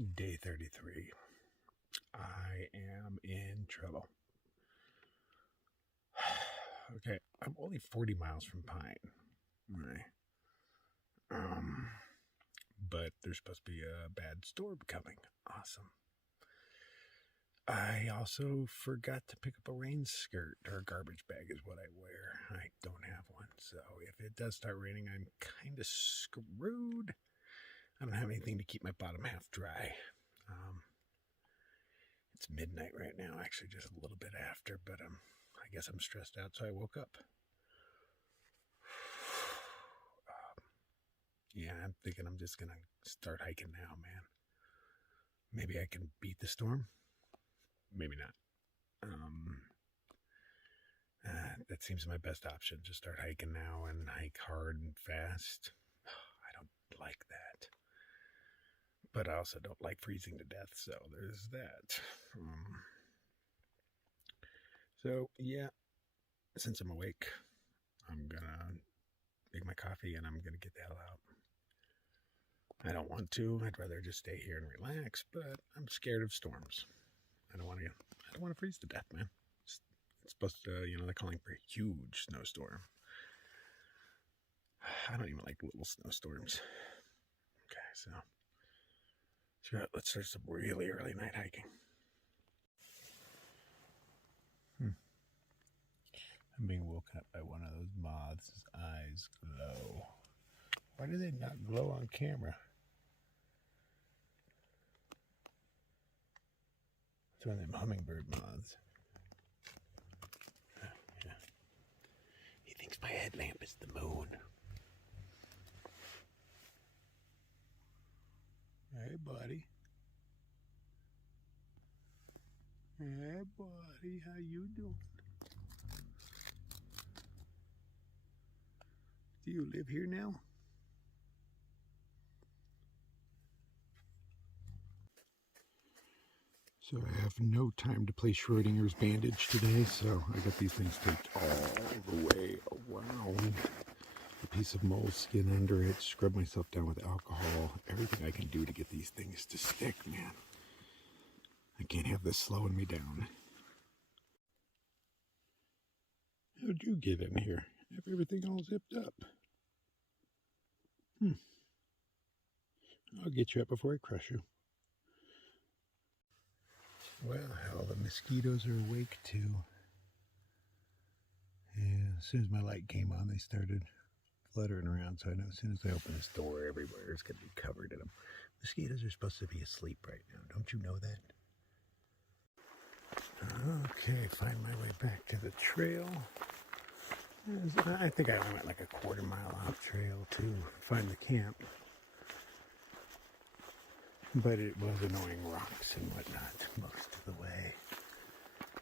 Day 33. I am in trouble. Okay, I'm only 40 miles from Pine. Right. But there's supposed to be a bad storm coming. Awesome. I also forgot to pick up a rain skirt, or a garbage bag is what I wear. I don't have one, so if it does start raining, I'm kind of screwed. I don't have anything to keep my bottom half dry. It's midnight right now, actually just a little bit after, but I guess I'm stressed out, so I woke up. Yeah, I'm thinking I'm just going to start hiking now, man. Maybe I can beat the storm. Maybe not. That seems my best option. Just start hiking now and hike hard and fast. I don't like that. But I also don't like freezing to death, so there's that. So, yeah, since I'm awake, I'm gonna make my coffee and I'm gonna get the hell out. I don't want to. I'd rather just stay here and relax, but I'm scared of storms. I don't want to freeze to death, man. It's supposed to, they're calling for a huge snowstorm. I don't even like little snowstorms. Okay, so let's start some really early night hiking. I'm being woken up by one of those moths' eyes glow. Why do they not glow on camera? It's one of them hummingbird moths. Yeah. He thinks my headlamp is the moon. Hey, buddy. Hey, buddy. How you doing? Do you live here now? So I have no time to play Schrodinger's bandage today, so I got these things taped all the way around. A piece of moleskin under it, scrub myself down with alcohol, everything I can do to get these things to stick, man. I can't have this slowing me down. How'd you get in here? Have everything all zipped up? I'll get you up before I crush you. Well, hell, the mosquitoes are awake too. Yeah, as soon as my light came on, they started fluttering around, so I know as soon as I open this door, everywhere is going to be covered in them. Mosquitoes are supposed to be asleep right now. Don't you know that? Okay, find my way back to the trail. I think I only went like a quarter-mile off trail to find the camp. But it was annoying rocks and whatnot most of the way.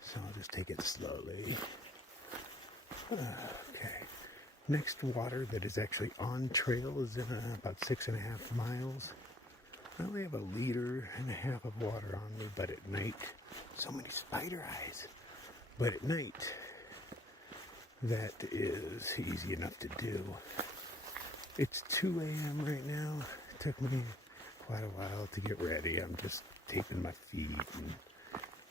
So I'll just take it slowly. Okay. Next water that is actually on trail is in about 6.5 miles. I only have 1.5 liters of water on me, but at night, so many spider eyes. But at night, that is easy enough to do. It's 2 a.m. right now. It took me quite a while to get ready. I'm just taping my feet and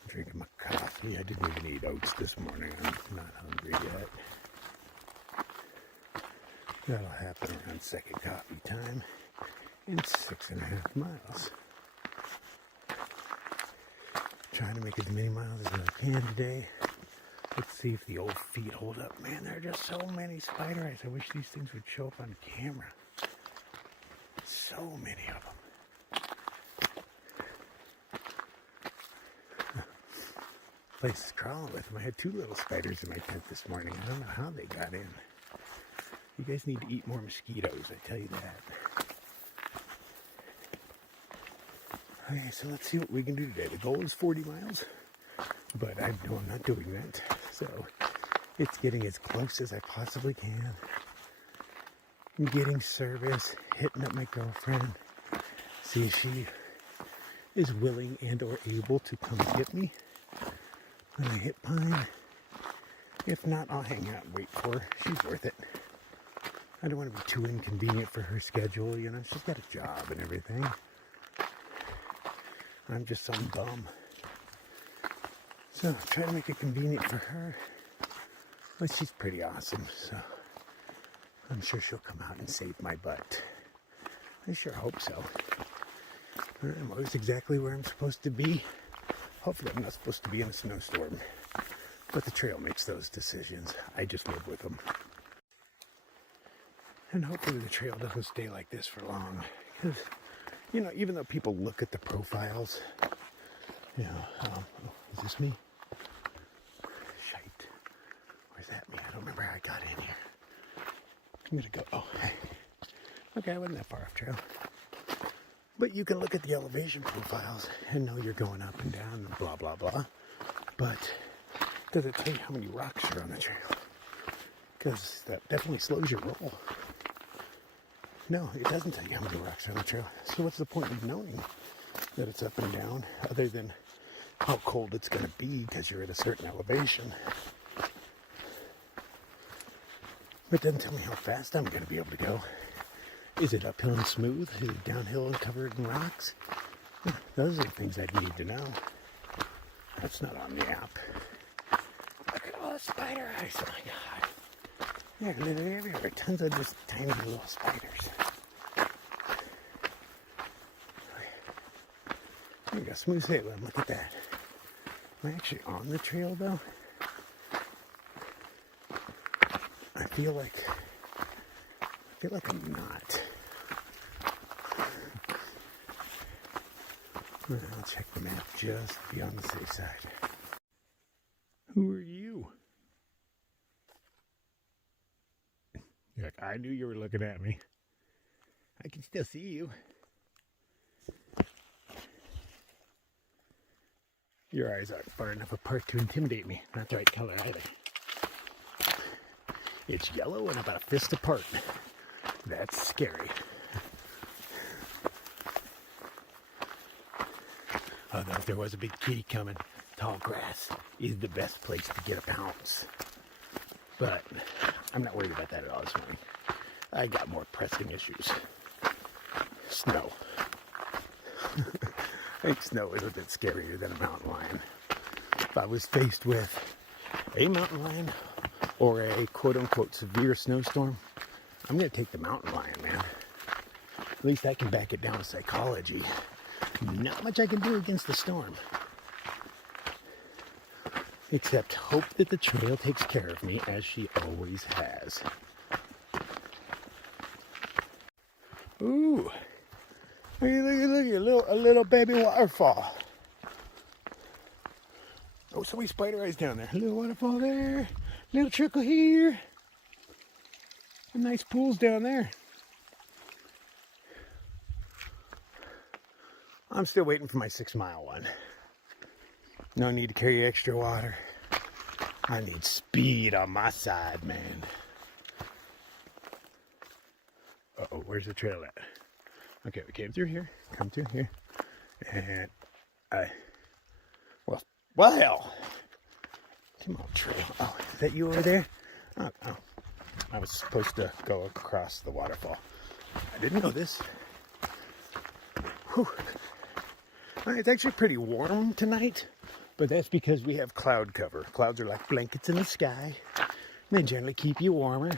drinking my coffee. I didn't even eat oats this morning. I'm not hungry yet. That'll happen around second coffee time in 6.5 miles. Trying to make as many miles as I can today. Let's see if the old feet hold up. Man, there are just so many spider eyes. I wish these things would show up on camera. So many of them. Place is crawling with them. I had 2 little spiders in my tent this morning. I don't know how they got in. You guys need to eat more mosquitoes, I tell you that. Okay, so let's see what we can do today. The goal is 40 miles, but I know I'm not doing that. So it's getting as close as I possibly can. I'm getting service, hitting up my girlfriend, see if she is willing and or able to come get me when I hit Pine. If not, I'll hang out and wait for her. She's worth it. I don't want to be too inconvenient for her schedule, she's got a job and everything. I'm just some bum. So try to make it convenient for her. But she's pretty awesome, so I'm sure she'll come out and save my butt. I sure hope so. I'm always exactly where I'm supposed to be. Hopefully I'm not supposed to be in a snowstorm. But the trail makes those decisions. I just live with them. And hopefully the trail doesn't stay like this for long. Because, you know, even though people look at the profiles, you know, is this me? Shite. Where's that me? I don't remember how I got in here. I'm gonna go, oh, hey. Okay, I wasn't that far off trail. But you can look at the elevation profiles and know you're going up and down and blah, blah, blah. But does it tell you how many rocks are on the trail? Because that definitely slows your roll. No, it doesn't tell you how many rocks are on the trail. So what's the point of knowing that it's up and down other than how cold it's going to be because you're at a certain elevation? But it doesn't tell me how fast I'm going to be able to go. Is it uphill and smooth? Is it downhill and covered in rocks? Those are the things I need to know. That's not on the app. Look at all the spider eyes. Oh my god. They're literally everywhere. Tons of just tiny little spiders. There you go. Smooth sailing. Look at that. Am I actually on the trail though? I feel like I'm not. I'll check the map just to be on the safe side. Who are you? You're like, I knew you were looking at me. I can still see you. Your eyes aren't far enough apart to intimidate me. Not the right color either. It's yellow and about a fist apart. That's scary. Although if there was a big kitty coming, tall grass is the best place to get a pounce. But I'm not worried about that at all this morning. I got more pressing issues. Snow. I think snow is a bit scarier than a mountain lion. If I was faced with a mountain lion or a quote-unquote severe snowstorm, I'm going to take the mountain lion, man. At least I can back it down with psychology. Not much I can do against the storm. Except hope that the trail takes care of me, as she always has. Ooh. Look, a little baby waterfall. Oh, so many spider eyes down there. A little waterfall there. Little trickle here. Some nice pools down there. I'm still waiting for my 6-mile one. No need to carry extra water. I need speed on my side, man. Uh-oh, where's the trail at? Okay, we came through here, come through here, and well, hell. Come on, trail. Oh, is that you over there? Oh, I was supposed to go across the waterfall. I didn't know this. Whew. It's actually pretty warm tonight, but that's because we have cloud cover. Clouds are like blankets in the sky. They generally keep you warmer.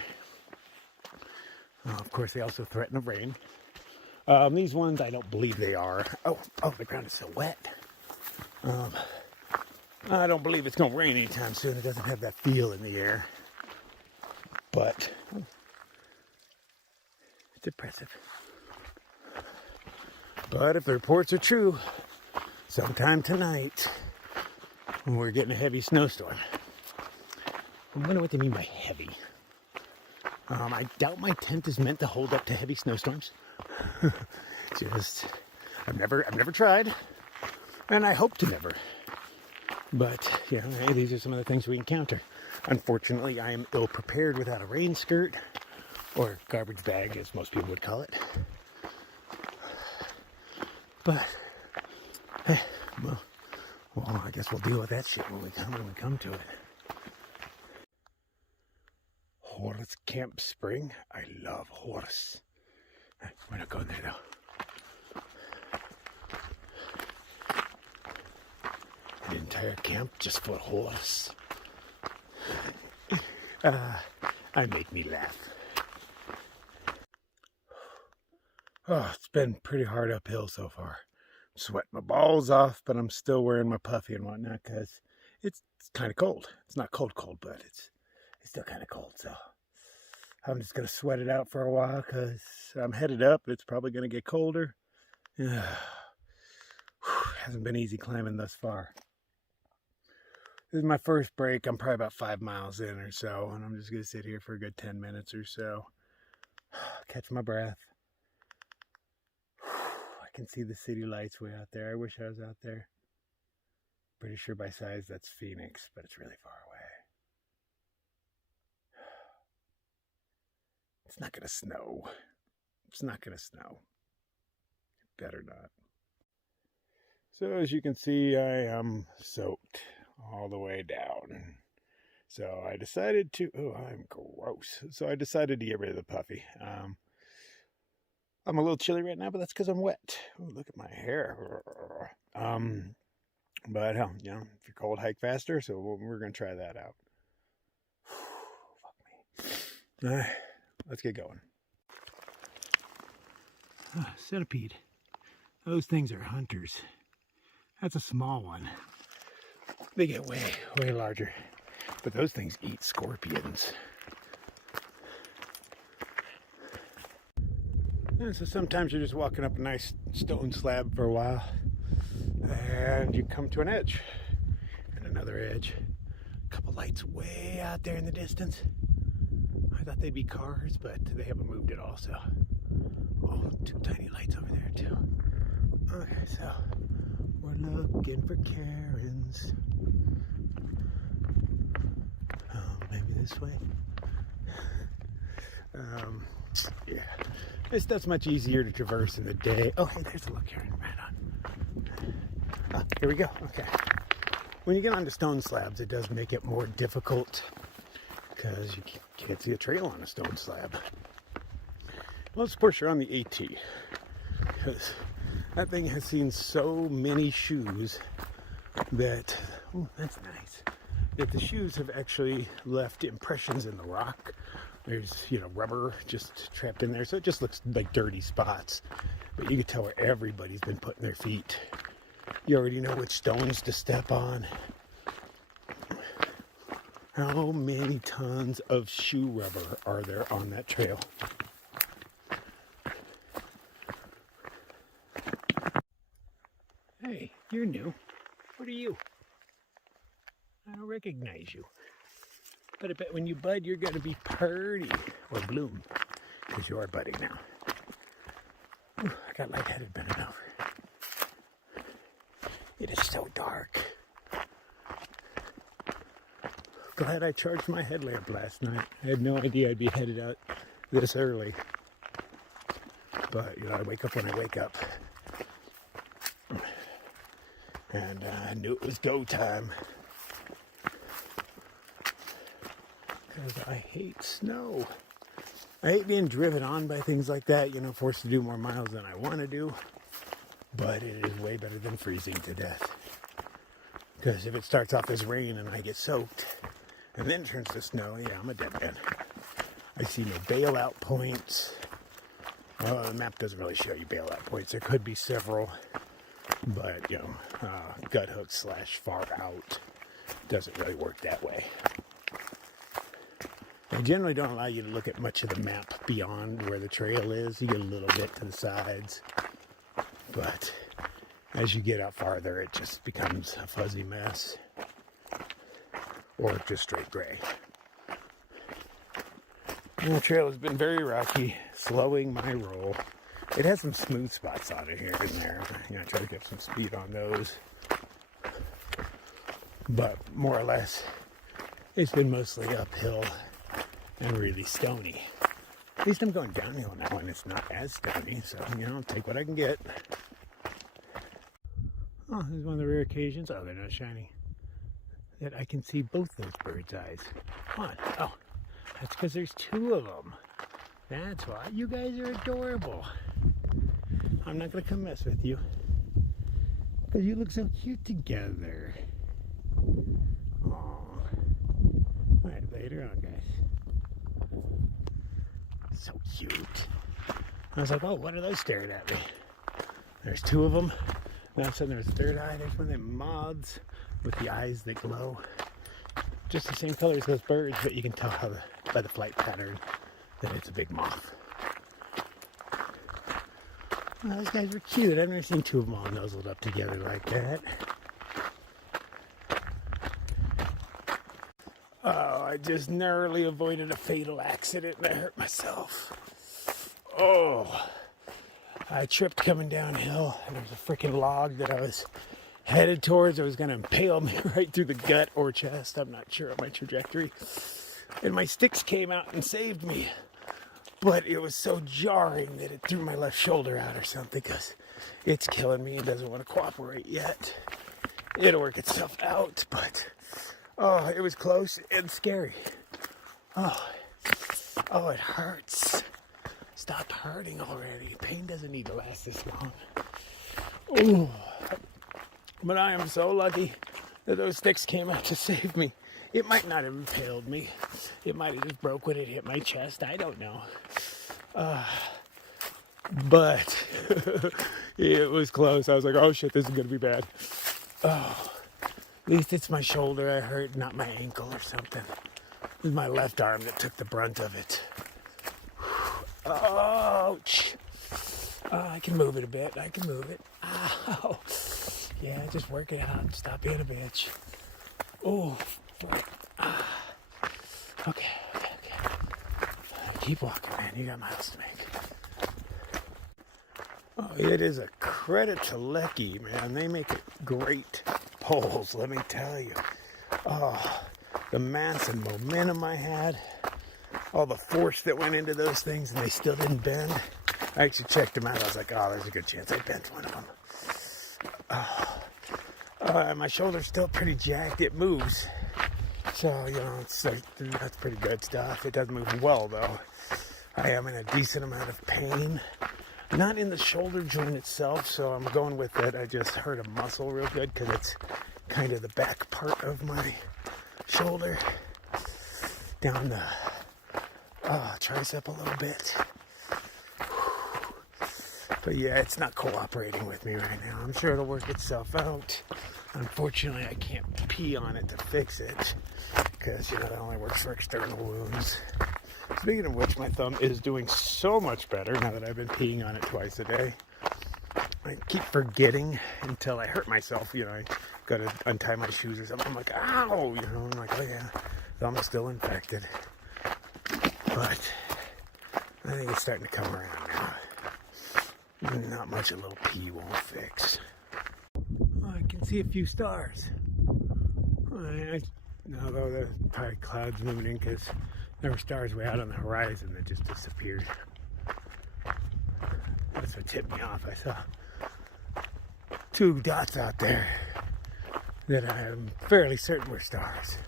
Of course, they also threaten of rain. These ones, I don't believe they are. Oh, the ground is so wet. I don't believe it's going to rain anytime soon. It doesn't have that feel in the air. But it's impressive. But if the reports are true, sometime tonight, we're getting a heavy snowstorm. I wonder what they mean by heavy. I doubt my tent is meant to hold up to heavy snowstorms. I've never tried, and I hope to never. But, yeah, hey, these are some of the things we encounter. Unfortunately, I am ill prepared without a rain skirt, or garbage bag, as most people would call it. But, hey, well, I guess we'll deal with that shit when we come to it. Horse Camp Spring. I love horse. We're not going there though. entire camp just for a horse. I make me laugh. Oh, it's been pretty hard uphill so far. I'm sweating my balls off, but I'm still wearing my puffy and whatnot because it's kind of cold. It's not cold, but it's still kind of cold. So I'm just going to sweat it out for a while because I'm headed up. It's probably going to get colder. Hasn't been easy climbing thus far. This is my first break. I'm probably about 5 miles in or so, and I'm just going to sit here for a good 10 minutes or so. Catch my breath. I can see the city lights way out there. I wish I was out there. Pretty sure by size that's Phoenix, but it's really far away. It's not going to snow. It's not going to snow. It better not. So as you can see, I am soaked all the way down. So I decided to, oh, I'm gross. So I decided to get rid of the puffy. I'm a little chilly right now, but that's because I'm wet. Ooh, look at my hair. But hell, you know, if you're cold, hike faster. So we're going to try that out. Fuck me. All right, let's get going. Centipede. Those things are hunters. That's a small one. They get way, way larger. But those things eat scorpions. And so sometimes you're just walking up a nice stone slab for a while. And you come to an edge. And another edge. A couple lights way out there in the distance. I thought they'd be cars, but they haven't moved at all. So, oh, 2 tiny lights over there too. Okay, so we're looking for Karens. Oh, maybe this way. Yeah, this stuff's much easier to traverse in the day. Oh, hey, there's a little Karen right on. Here we go. Okay. When you get onto stone slabs, it does make it more difficult because you can't see a trail on a stone slab. Well, of course, you're on the AT because that thing has seen so many shoes that, oh, that's nice, that the shoes have actually left impressions in the rock. There's, you know, rubber just trapped in there, so it just looks like dirty spots. But you can tell where everybody's been putting their feet. You already know which stones to step on. How many tons of shoe rubber are there on that trail? Hey, you're new. What are you? I don't recognize you. But I bet when you bud, you're going to be purty. Or bloom. Because you are budding now. Ooh, I got lightheaded bending over. It is so dark. Glad I charged my headlamp last night. I had no idea I'd be headed out this early. But, you know, I wake up when I wake up. And I knew it was go time. Because I hate snow. I hate being driven on by things like that, you know, forced to do more miles than I want to do. But it is way better than freezing to death. Because if it starts off as rain and I get soaked, and then turns to snow, yeah, I'm a dead man. I see no bailout points. Well, the map doesn't really show you bailout points. There could be several, but, you know, gut hook / far out doesn't really work that way. They generally don't allow you to look at much of the map beyond where the trail is. You get a little bit to the sides, but as you get out farther, it just becomes a fuzzy mess, or just straight gray. And the trail has been very rocky, slowing my roll. It has some smooth spots on it here and there. You know, I try to get some speed on those, but more or less, it's been mostly uphill and really stony. At least I'm going downhill now and it's not as stony, so, you know, I'll take what I can get. Oh, this is one of the rare occasions, oh, they're not shiny, that I can see both those birds' eyes. Come on. Oh, that's because there's 2 of them. That's why. You guys are adorable. I'm not going to come mess with you because you look so cute together. later on, guys. So cute. I was like, oh, what are those staring at me? There's two of them. And all of a sudden there's a third eye. There's one of them moths with the eyes that glow. Just the same color as those birds, but you can tell by the flight pattern that it's a big moth. Well, those guys were cute. I've never seen two of them all nuzzled up together like that. Oh, I just narrowly avoided a fatal accident and I hurt myself. Oh, I tripped coming downhill and there was a freaking log that I was headed towards. It was going to impale me right through the gut or chest. I'm not sure of my trajectory. And my sticks came out and saved me. But it was so jarring that it threw my left shoulder out or something because it's killing me and doesn't want to cooperate yet. It'll work itself out, but oh, it was close and scary. Oh, it hurts. Stop hurting already. Pain doesn't need to last this long. Ooh. But I am so lucky that those sticks came out to save me. It might not have impaled me. It might have just broke when it hit my chest. I don't know. But it was close. I was like, oh shit, this is going to be bad. Oh, at least it's my shoulder I hurt, not my ankle or something. It was my left arm that took the brunt of it. Ouch. Oh, I can move it a bit. I can move it. Ow. Yeah, just work it out. Stop being a bitch. Oh. Okay. Keep walking, man. You got miles to make. Oh, it is a credit to Lecky, man. They make it great poles, let me tell you. Oh, the mass and momentum I had. All the force that went into those things, and they still didn't bend. I actually checked them out. I was like, oh, there's a good chance I bent one of them. My shoulder's still pretty jacked. It moves. So, it's like, that's pretty good stuff. It doesn't move well, though. I am in a decent amount of pain. Not in the shoulder joint itself, so I'm going with it. I just hurt a muscle real good because it's kind of the back part of my shoulder. Down the tricep a little bit. But yeah, it's not cooperating with me right now. I'm sure it'll work itself out. Unfortunately, I can't pee on it to fix it because, that only works for external wounds. Speaking of which, my thumb is doing so much better now that I've been peeing on it twice a day. I keep forgetting until I hurt myself. I got to untie my shoes or something. I'm like, ow! I'm like, oh yeah, thumb is still infected. But I think it's starting to come around now. Not much a little pee won't fix. Oh, I can see a few stars. Although there's probably clouds moving in because there were stars way out on the horizon that just disappeared. That's what tipped me off. I saw two dots out there that I'm fairly certain were stars.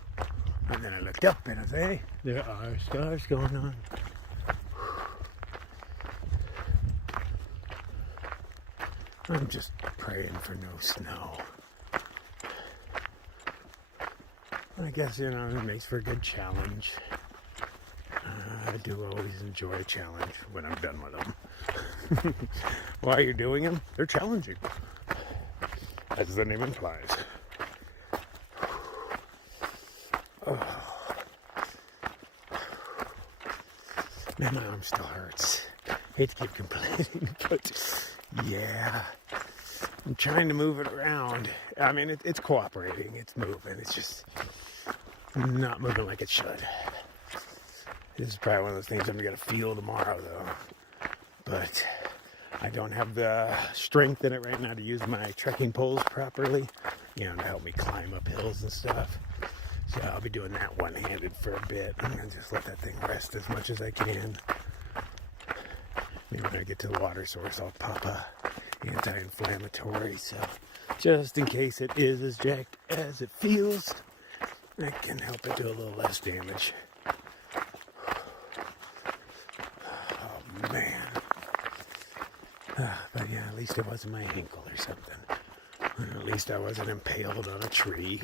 And then I looked up and I said, hey, there are stars going on. I'm just praying for no snow. I guess, it makes for a good challenge. I do always enjoy a challenge when I'm done with them. While you're doing them, they're challenging. As the name implies. Oh. Man, my arm still hurts. Hate to keep complaining, but yeah. I'm trying to move it around. I mean, it's cooperating. It's moving. It's just not moving like it should. This is probably one of those things I'm going to feel tomorrow, though. But I don't have the strength in it right now to use my trekking poles properly, to help me climb up hills and stuff. So I'll be doing that one-handed for a bit. I'm going to just let that thing rest as much as I can. Maybe when I get to the water source, I'll pop a anti-inflammatory. So just in case it is as jacked as it feels, I can help it do a little less damage. Oh, man. But yeah, at least it wasn't my ankle or something. Or at least I wasn't impaled on a tree.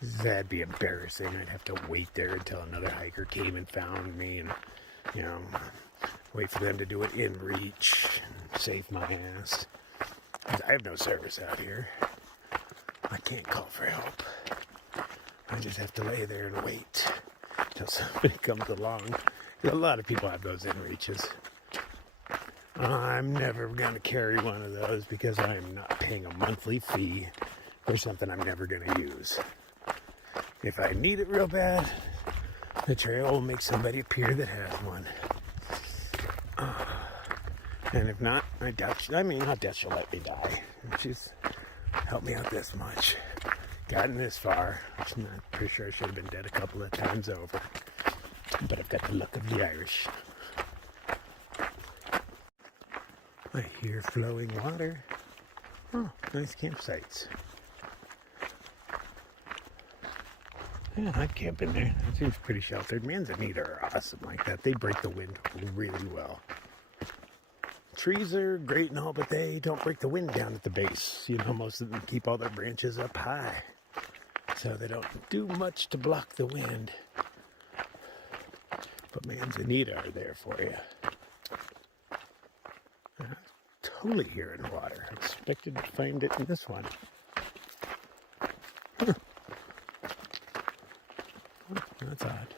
That'd be embarrassing. I'd have to wait there until another hiker came and found me and, you know, wait for them to do it in reach and save my ass. 'Cause I have no service out here. I can't call for help. I just have to lay there and wait until somebody comes along. A lot of people have those in reaches. I'm never going to carry one of those because I'm not paying a monthly fee for something I'm never going to use. If I need it real bad, the trail will make somebody appear that has one. And if not, I doubt she'll let me die. She's helped me out this much. Gotten this far. I'm not pretty sure I should have been dead a couple of times over. But I've got the luck of the Irish. I hear flowing water. Oh, nice campsites. Yeah, I'd camp in there. It seems pretty sheltered. Manzanita are awesome like that. They break the wind really well. Trees are great and all, but they don't break the wind down at the base. You know, most of them keep all their branches up high. So they don't do much to block the wind. But manzanita are there for you. Totally hearing water. I expected to find it in this one. Huh. Oh, that's odd.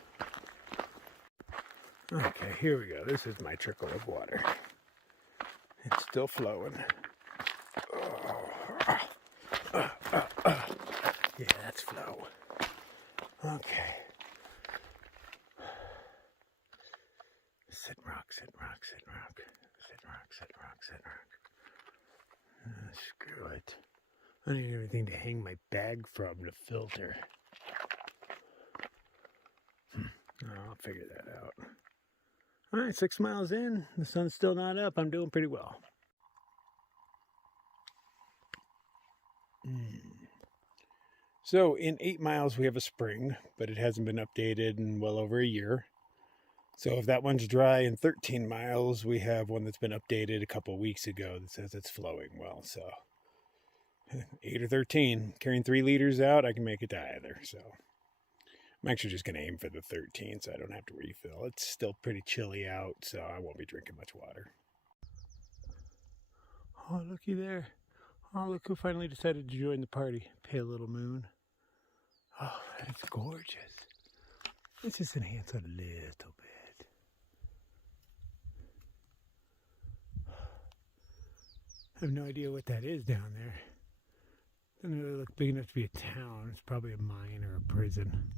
Okay, here we go. This is my trickle of water. It's still flowing. Yeah, that's flow. Okay. Sit rock, sit rock, sit rock. Sit rock, sit rock, sit rock. Screw it. I don't even have anything to hang my bag from to filter. I'll figure that out. Alright, 6 miles in. The sun's still not up. I'm doing pretty well. So in 8 miles we have a spring, but it hasn't been updated in well over a year. So if that one's dry in 13 miles, we have one that's been updated a couple of weeks ago that says it's flowing well. So 8 or 13, carrying 3 liters out, I can make it to either. So I'm actually just going to aim for the 13 so I don't have to refill. It's still pretty chilly out, so I won't be drinking much water. Oh, looky there. Oh, look who finally decided to join the party. Pale little moon. Oh, that's gorgeous. Let's just enhance a little bit. I have no idea what that is down there. Doesn't really look big enough to be a town. It's probably a mine or a prison.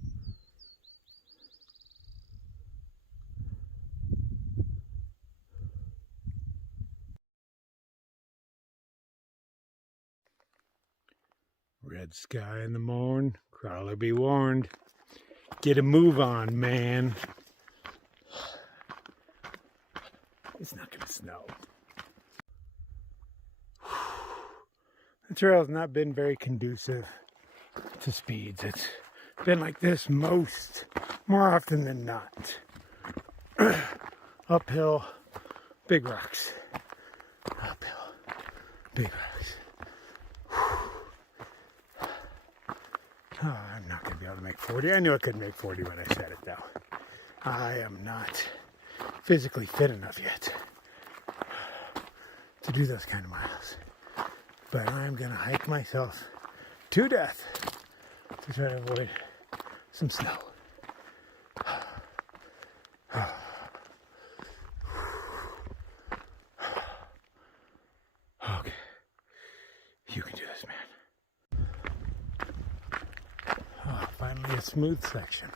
Red sky in the morn, crawler be warned. Get a move on, man. It's not gonna snow. The trail's not been very conducive to speeds. It's been like this more often than not. Uphill, big rocks. Uphill, big rocks. Oh, I'm not going to be able to make 40. I knew I couldn't make 40 when I said it, though. I am not physically fit enough yet to do those kind of miles. But I'm going to hike myself to death to try to avoid some snow. Okay. You can do this, man. Oh, finally a smooth section.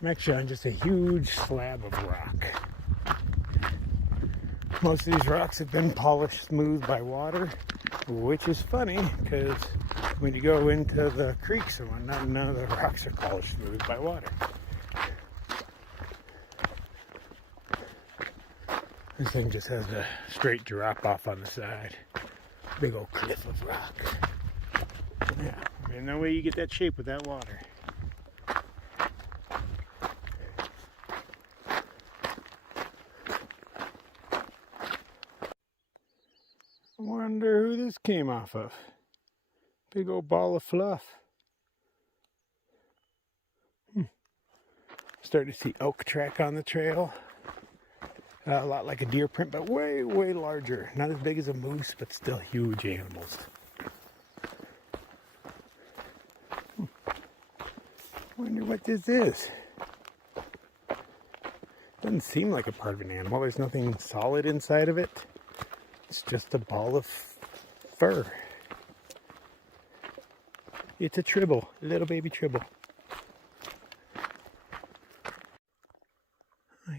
I'm actually on just a huge slab of rock. Most of these rocks have been polished smooth by water, which is funny because when you go into the creeks and whatnot, none of the rocks are polished smooth by water. This thing just has a straight drop off on the side. Big old cliff of rock. Yeah, there's no way you get that shape with that water. I wonder who this came off of. Big old ball of fluff. Starting to see elk track on the trail. A lot like a deer print, but way, way larger. Not as big as a moose, but still huge animals. Wonder what this is. Doesn't seem like a part of an animal. There's nothing solid inside of it. It's just a ball of fur. It's a tribble, a little baby tribble.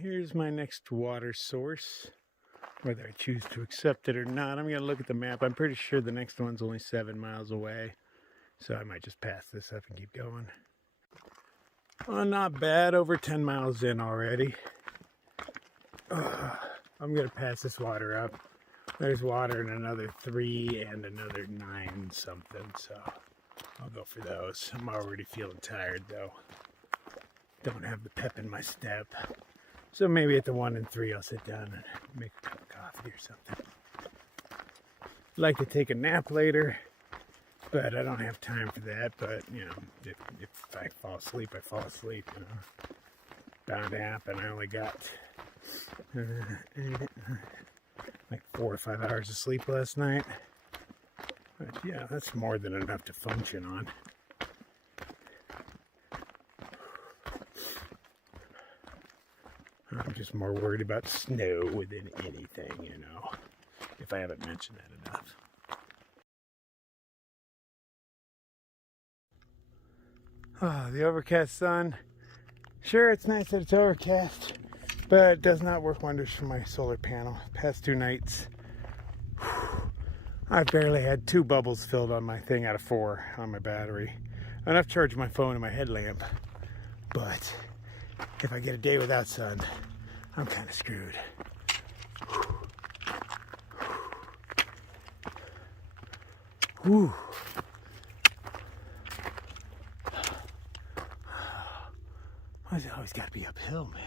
Here's my next water source. Whether I choose to accept it or not, I'm going to look at the map. I'm pretty sure the next one's only 7 miles away. So I might just pass this up and keep going. Well, not bad. Over 10 miles in already. I'm going to pass this water up. There's water in another 3 and another 9 something. So I'll go for those. I'm already feeling tired though. Don't have the pep in my step. So maybe at the 1 and 3 I'll sit down and make a cup of coffee or something. I'd like to take a nap later, but I don't have time for that. But, you know, if I fall asleep, I fall asleep, you know. Bound to happen. I only got like 4 or 5 hours of sleep last night. But yeah, that's more than enough to function on. I'm just more worried about snow than anything, you know, if I haven't mentioned that enough. The overcast sun. Sure, it's nice that it's overcast, but it does not work wonders for my solar panel. Past 2 nights, I've barely had 2 bubbles filled on my thing out of 4 on my battery. Enough to charge my phone and my headlamp, but if I get a day without sun, I'm kind of screwed. Whew. Why has it always got to be uphill, man?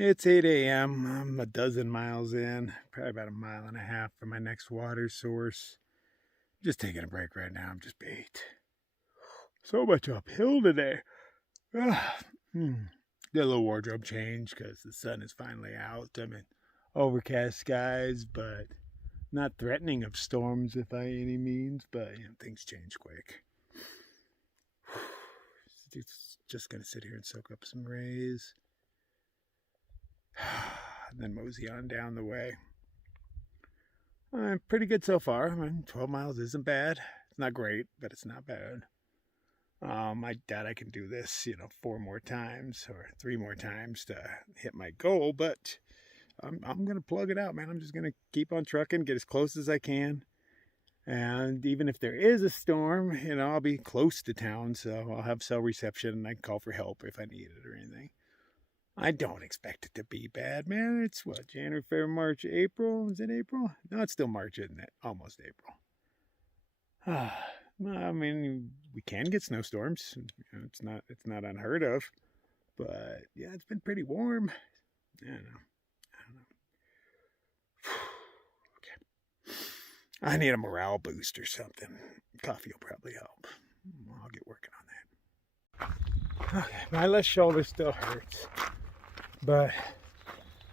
It's 8 a.m. I'm a dozen miles in, probably about 1.5 miles for my next water source. Just taking a break right now. I'm just baked. So much uphill today. Did a little wardrobe change because the sun is finally out. I mean, overcast skies, but not threatening of storms by any means. But you know, things change quick. Just gonna sit here and soak up some rays. And then mosey on down the way. Pretty good so far. I mean, 12 miles isn't bad. It's not great, but it's not bad. I doubt I can do this, you know, 4 more times or 3 more times to hit my goal, but I'm going to plug it out, man. I'm just going to keep on trucking, get as close as I can. And even if there is a storm, you know, I'll be close to town, so I'll have cell reception and I can call for help if I need it or anything. I don't expect it to be bad, man. It's what, January, February, March, April? Is it April? No, it's still March, isn't it? Almost April. I mean, we can get snowstorms. You know, it's not unheard of. But yeah, it's been pretty warm. I don't know. Okay. I need a morale boost or something. Coffee will probably help. I'll get working on that. Okay, my left shoulder still hurts. But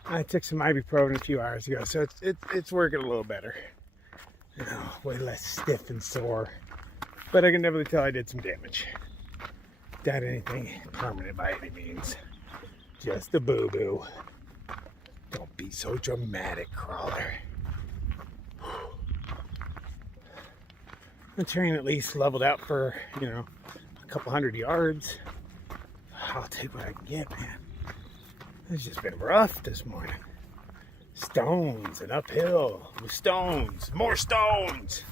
I took some ibuprofen a few hours ago, so it's working a little better. You know, way less stiff and sore. But I can definitely tell I did some damage. Not anything permanent by any means. Just a boo-boo. Don't be so dramatic, crawler. The train at least leveled out for, you know, a couple 100 yards. I'll take what I can get, man. It's just been rough this morning. Stones and uphill with stones, more stones.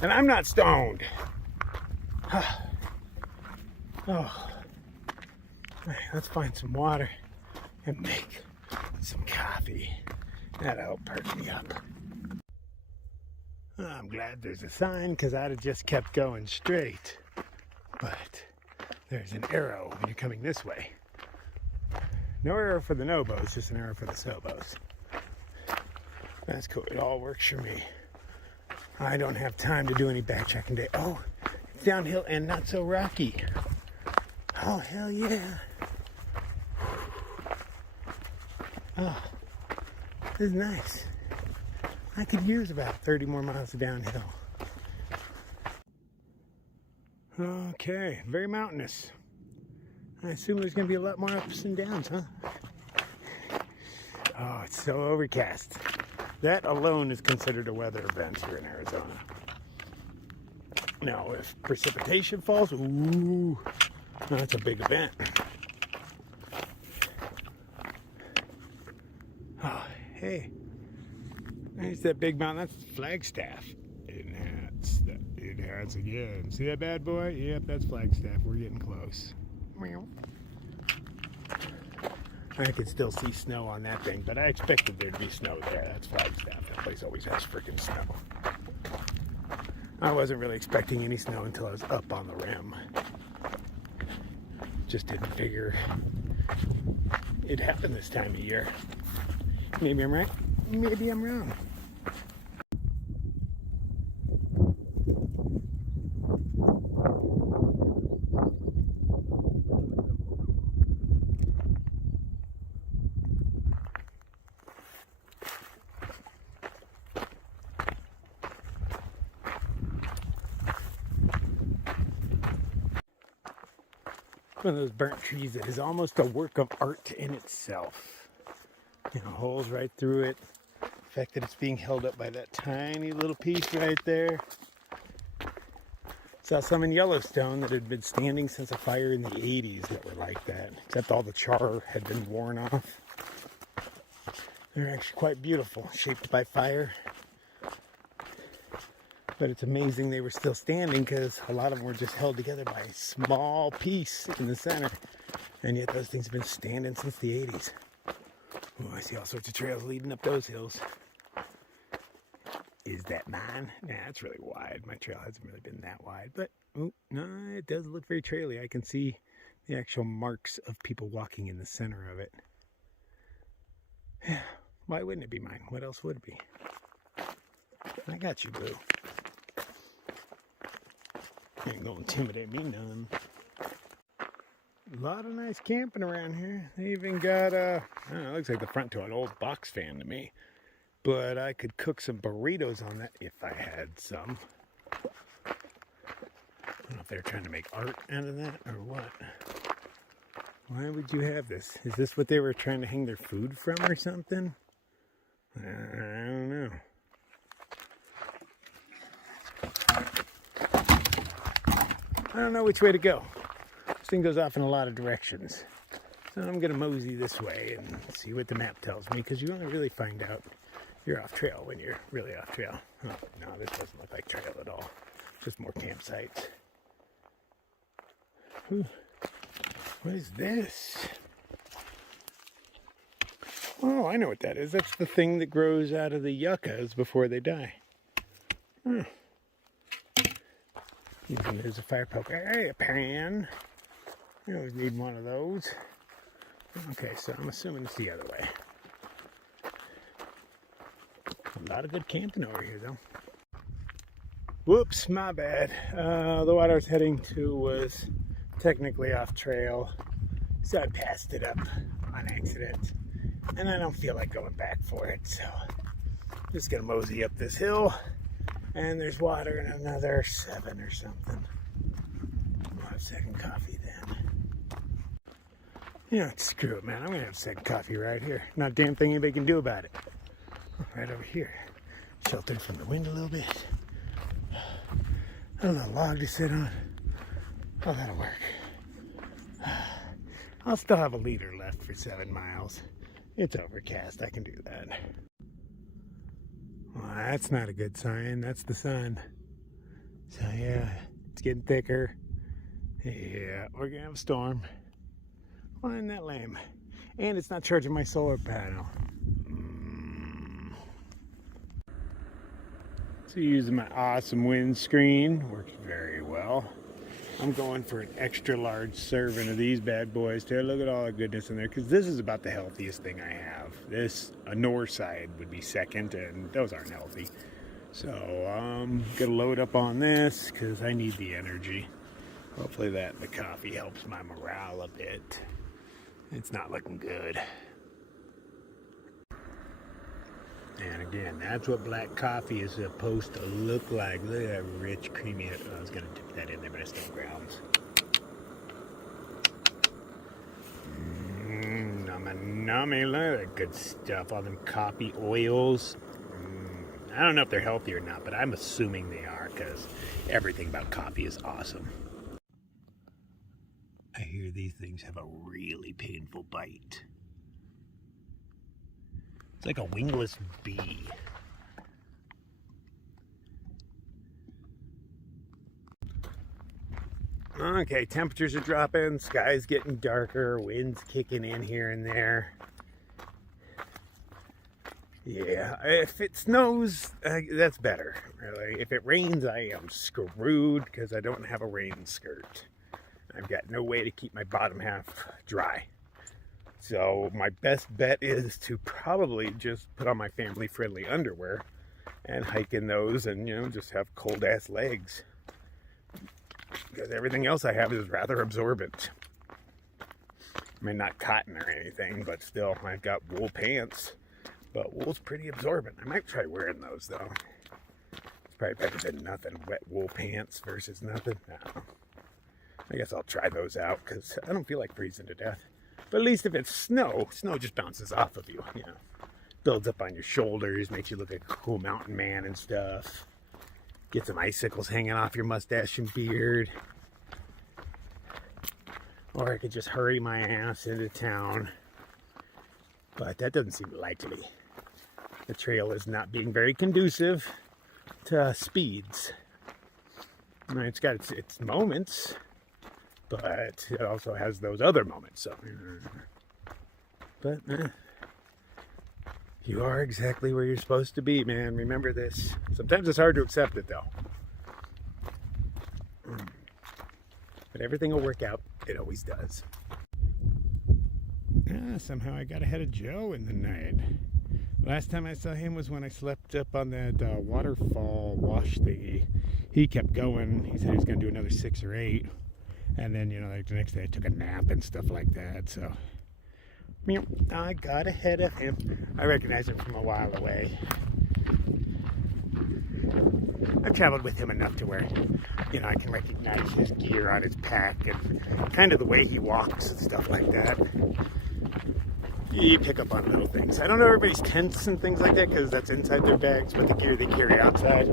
And I'm not stoned. Oh, right, let's find some water and make some coffee. That'll help perk me up. I'm glad there's a sign because I'd have just kept going straight. But there's an arrow when you're coming this way. No arrow for the no-bows, just an arrow for the so-bows. That's cool. It all works for me. I don't have time to do any backtracking today. Oh, it's downhill and not so rocky. Oh, hell yeah. Oh, this is nice. I could use about 30 more miles of downhill. Okay, very mountainous. I assume there's going to be a lot more ups and downs, huh? Oh, it's so overcast. That alone is considered a weather event here in Arizona. Now, if precipitation falls, ooh, that's a big event. Oh, hey, there's that big mountain. That's Flagstaff. It has again. See that bad boy? Yep, that's Flagstaff. We're getting close. I could still see snow on that thing, but I expected there to be snow there. That's Flagstaff. That place always has freaking snow. I wasn't really expecting any snow until I was up on the rim. Just didn't figure it'd happen this time of year. Maybe I'm right. Maybe I'm wrong. One of those burnt trees that is almost a work of art in itself. You know, holes right through it. The fact that it's being held up by that tiny little piece right there. Saw some in Yellowstone that had been standing since a fire in the 80s that were like that, except all the char had been worn off. They're actually quite beautiful, shaped by fire. But it's amazing they were still standing because a lot of them were just held together by a small piece in the center. And yet those things have been standing since the 80s. Oh, I see all sorts of trails leading up those hills. Is that mine? Nah, it's really wide. My trail hasn't really been that wide. But, oh, no, it does look very traily. I can see the actual marks of people walking in the center of it. Yeah, why wouldn't it be mine? What else would it be? I got you, boo. Ain't gonna intimidate me none. A lot of nice camping around here. They even got I don't know, it looks like the front to an old box fan to me. But I could cook some burritos on that if I had some. I don't know if they're trying to make art out of that or what. Why would you have this? Is this what they were trying to hang their food from or something? I don't know. I don't know which way to go. This thing goes off in a lot of directions. So I'm going to mosey this way and see what the map tells me, because you only really find out you're off trail when you're really off trail. Oh, no, this doesn't look like trail at all. Just more campsites. Whew. What is this? Oh, I know what that is. That's the thing that grows out of the yuccas before they die. Hmm. You can use a fire poker. Hey, a pan. You always need one of those. Okay, so I'm assuming it's the other way. A lot of good camping over here, though. Whoops, my bad. The water I was heading to was technically off trail, so I passed it up on accident. And I don't feel like going back for it, so I'm just gonna mosey up this hill. And there's water in another 7 or something. I'll have second coffee then. You know, screw it, man. I'm gonna have second coffee right here. Not a damn thing anybody can do about it. Right over here. Sheltered from the wind a little bit. A little log to sit on. Oh, that'll work. I'll still have a liter left for 7 miles. It's overcast. I can do that. Well, that's not a good sign. That's the sun. So yeah, it's getting thicker. Yeah, we're gonna have a storm. Why isn't that lame? And it's not charging my solar panel. So using my awesome windscreen, works very well. I'm going for an extra large serving of these bad boys too. Look at all the goodness in there, because this is about the healthiest thing I have. This, a North side would be second, and those aren't healthy. So I'm gonna load up on this because I need the energy. Hopefully that the coffee helps my morale a bit. It's not looking good. And again, that's what black coffee is supposed to look like. Look at that rich, creamy. I was going to dip that in there, but I still grounds. Nummy, look at that good stuff. All them coffee oils. I don't know if they're healthy or not, but I'm assuming they are because everything about coffee is awesome. I hear these things have a really painful bite. It's like a wingless bee. Okay, temperatures are dropping, sky's getting darker, wind's kicking in here and there. Yeah, if it snows, that's better, really. If it rains, I am screwed because I don't have a rain skirt. I've got no way to keep my bottom half dry. So my best bet is to probably just put on my family-friendly underwear and hike in those and, you know, just have cold-ass legs. Because everything else I have is rather absorbent. I mean, not cotton or anything, but still, I've got wool pants. But wool's pretty absorbent. I might try wearing those, though. It's probably better than nothing. Wet wool pants versus nothing. I don't know. I guess I'll try those out, because I don't feel like freezing to death. But at least if it's snow, snow just bounces off of you, you know. Builds up on your shoulders, makes you look like a cool mountain man and stuff. Get some icicles hanging off your mustache and beard. Or I could just hurry my ass into town. But that doesn't seem likely. The trail is not being very conducive to speeds. I mean, it's got its moments, but it also has those other moments. So, but you are exactly where you're supposed to be, man. Remember this. Sometimes it's hard to accept it, though. But everything will work out. It always does. Somehow I got ahead of Joe in the night. Last time I saw him was when I slept up on that waterfall wash thingy. He kept going. He said he was going to do another 6 or 8. And then, you know, like the next day I took a nap and stuff like that. So, I got ahead of him. I recognized him from a while away. I've traveled with him enough to where, you know, I can recognize his gear on his pack and kind of the way he walks and stuff like that. You pick up on little things. I don't know everybody's tents and things like that because that's inside their bags, but the gear they carry outside,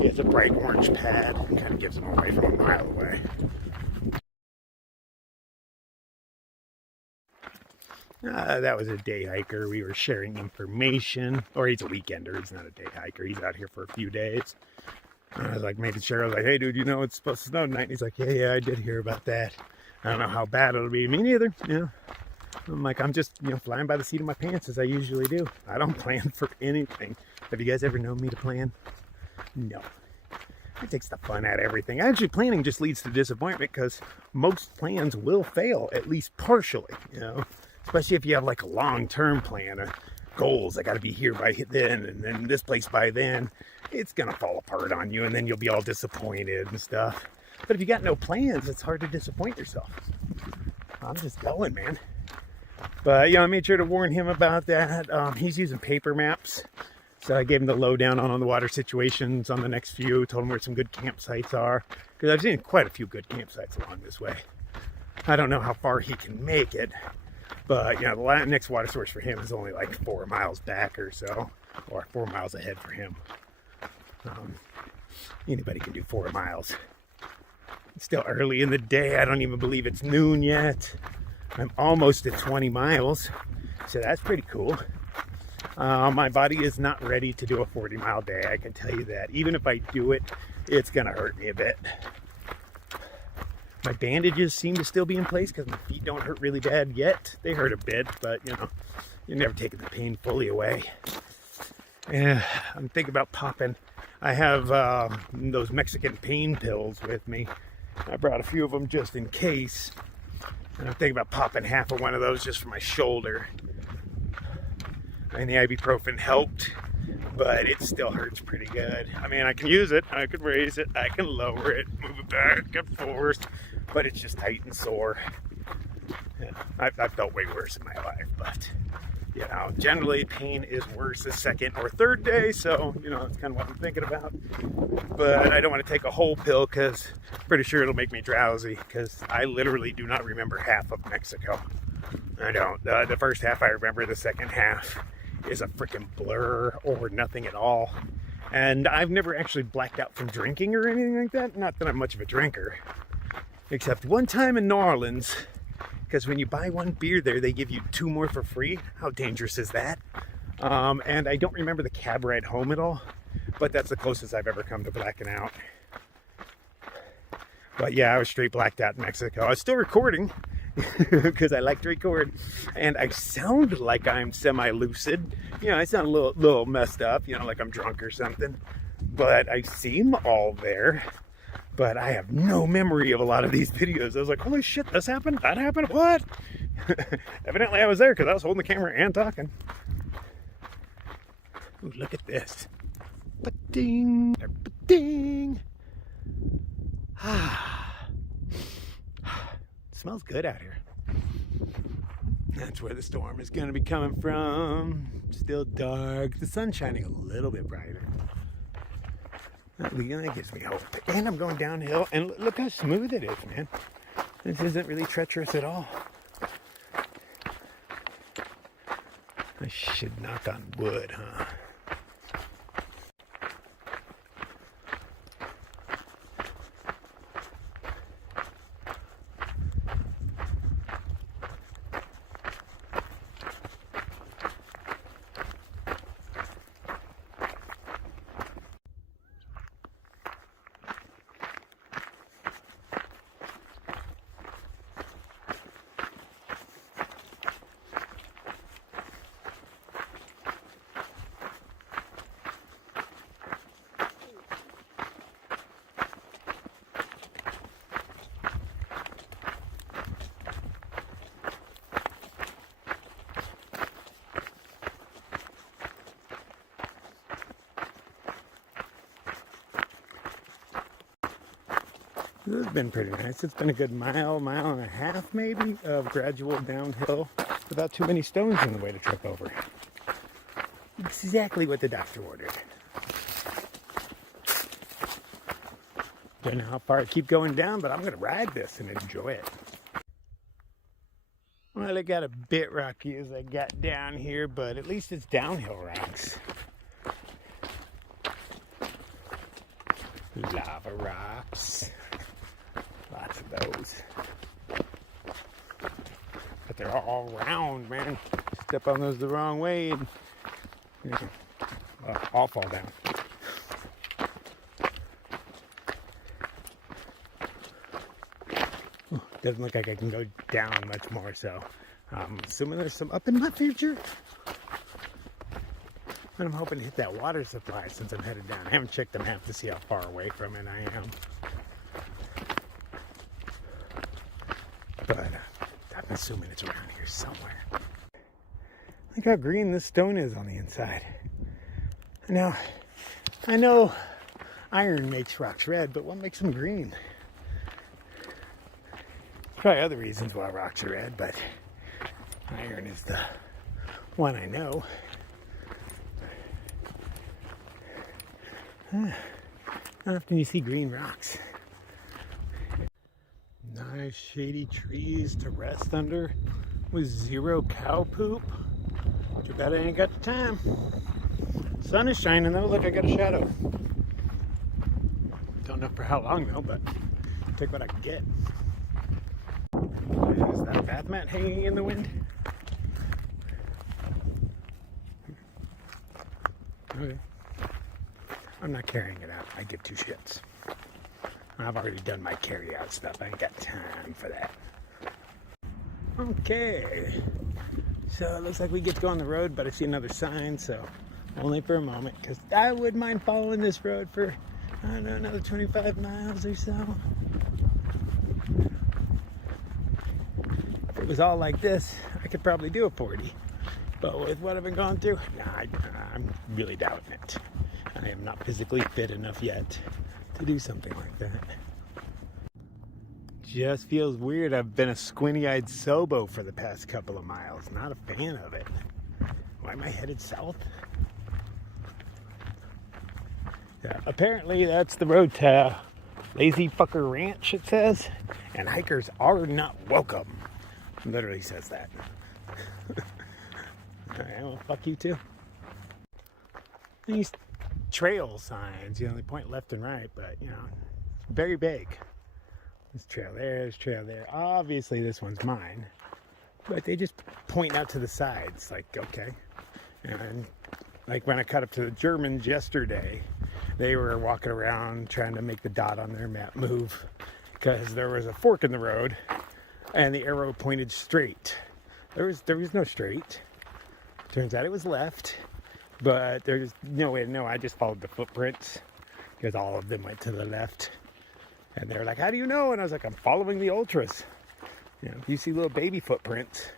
he has a bright orange pad and kind of gives them away from a mile away. That was a day hiker. We were sharing information. Or he's a weekender. He's not a day hiker. He's out here for a few days. I was like making sure. I was like, hey, dude, you know it's supposed to snow tonight? And he's like, yeah, I did hear about that. I don't know how bad it'll be. Me neither. You know, I'm like, I'm just, you know, flying by the seat of my pants as I usually do. I don't plan for anything. Have you guys ever known me to plan? No. It takes the fun out of everything. Actually, planning just leads to disappointment because most plans will fail, at least partially, you know. Especially if you have like a long-term plan of goals. I got to be here by then and then this place by then. It's going to fall apart on you and then you'll be all disappointed and stuff. But if you got no plans, it's hard to disappoint yourself. I'm just going, man. But, yeah, I made sure to warn him about that. He's using paper maps. So I gave him the lowdown on the water situations on the next few. Told him where some good campsites are. Because I've seen quite a few good campsites along this way. I don't know how far he can make it. But, you know, the next water source for him is only like 4 miles back or so. Or 4 miles ahead for him. Anybody can do 4 miles. It's still early in the day. I don't even believe it's noon yet. I'm almost at 20 miles. So that's pretty cool. My body is not ready to do a 40-mile day. I can tell you that. Even if I do it, it's going to hurt me a bit. My bandages seem to still be in place because my feet don't hurt really bad yet. They hurt a bit, but, you know, you're never taking the pain fully away. Yeah, I'm thinking about popping. I have those Mexican pain pills with me. I brought a few of them just in case. And I'm thinking about popping half of one of those just for my shoulder. And the ibuprofen helped, but it still hurts pretty good. I mean, I can use it, I can raise it, I can lower it, move it back and forth, but it's just tight and sore. Yeah, I've felt way worse in my life, but you know, generally pain is worse the second or third day, so you know, that's kind of what I'm thinking about. But I don't want to take a whole pill because I'm pretty sure it'll make me drowsy, because I literally do not remember half of Mexico. I don't. The first half I remember, the second half is a freaking blur or nothing at all. And I've never actually blacked out from drinking or anything like that. Not that I'm much of a drinker, except one time in New Orleans, because when you buy one beer there, they give you 2 more for free. How dangerous is that? And I don't remember the cab ride home at all, but that's the closest I've ever come to blacking out. But yeah, I was straight blacked out in Mexico. I was still recording because I like to record, and I sound like I'm semi-lucid. You know, I sound a little messed up, you know, like I'm drunk or something, but I seem all there. But I have no memory of a lot of these videos. I was like, holy shit, this happened? That happened? What? Evidently I was there because I was holding the camera and talking. Ooh, look at this. Ba-ding, ba-ding. Smells good out here. That's where the storm is going to be coming from. Still dark. The sun's shining a little bit brighter. That gives me hope. And I'm going downhill, and look how smooth it is, man. This isn't really treacherous at all. I should knock on wood, huh? This has been pretty nice. It's been a good mile and a half maybe of gradual downhill without too many stones in the way to trip over. Exactly what the doctor ordered. Don't know how far I keep going down, but I'm going to ride this and enjoy it. Well, it got a bit rocky as I got down here, but at least it's downhill rocks. Lava rocks. Lots of those. But they're all round, man. Step on those the wrong way and I'll fall down. Doesn't look like I can go down much more, so I'm assuming there's some up in my future. And I'm hoping to hit that water supply since I'm headed down. I haven't checked the map to see how far away from it I am. But I'm assuming it's around here somewhere. Look how green this stone is on the inside. Now, I know iron makes rocks red, but what makes them green? Probably other reasons why rocks are red, but iron is the one I know. How often you see green rocks? Nice shady trees to rest under with zero cow poop. Too bad I ain't got the time. Sun is shining though. Look, I got a shadow. Don't know for how long though, but take what I can get. Is that bath mat hanging in the wind? Okay. I'm not carrying it out. I give 2 shits. I've already done my carry out stuff. I ain't got time for that. Okay. So it looks like we get to go on the road, but I see another sign, so only for a moment, because I wouldn't mind following this road for, I don't know, another 25 miles or so. was all like this, I could probably do a 40. But with what I've been going through, I'm really doubting it. I am not physically fit enough yet to do something like that. Just feels weird. I've been a squinty-eyed Sobo for the past couple of miles. Not a fan of it. Why am I headed south? Yeah, apparently that's the road to Lazy Fucker Ranch, it says. And hikers are not welcome. It literally says that. Alright, well, fuck you too. These trail signs, they point left and right, but, it's very big. This trail there, this trail there. Obviously, this one's mine. But they just point out to the sides, like, okay. And, like, when I cut up to the Germans yesterday, they were walking around trying to make the dot on their map move because there was a fork in the road and the arrow pointed straight. There was no straight. Turns out it was left, but there's no way to know. I just followed the footprints because all of them went to the left. And they were like, how do you know? And I was like, I'm following the ultras. If you see little baby footprints,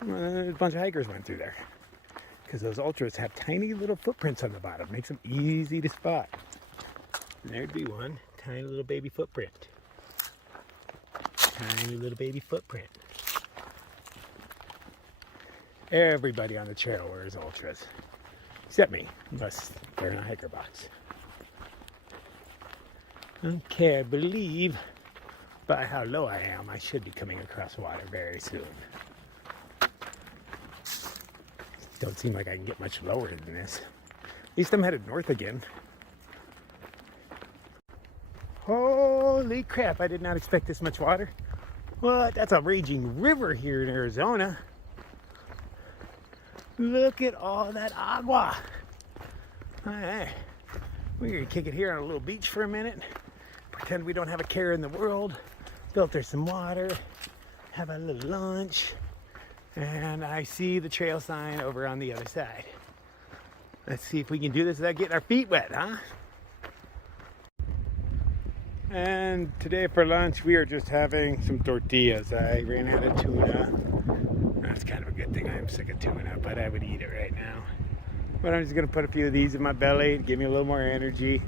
a bunch of hikers went through there. Because those ultras have tiny little footprints on the bottom. Makes them easy to spot. And there'd be one tiny little baby footprint. Tiny little baby footprint. Everybody on the trail wears ultras. Except me, unless they're in a hiker box. Okay, I believe by how low I am, I should be coming across water very soon. Don't seem like I can get much lower than this. At least I'm headed north again. Holy crap, I did not expect this much water. What? That's a raging river here in Arizona. Look at all that agua. Alright, we're gonna kick it here on a little beach for a minute. Pretend we don't have a care in the world. Filter some water. Have a little lunch. And I see the trail sign over on the other side. Let's see if we can do this without getting our feet wet, huh? And today for lunch, we are just having some tortillas. I ran out of tuna. That's kind of a good thing. I am sick of tuna, but I would eat it right now. But I'm just going to put a few of these in my belly to give me a little more energy.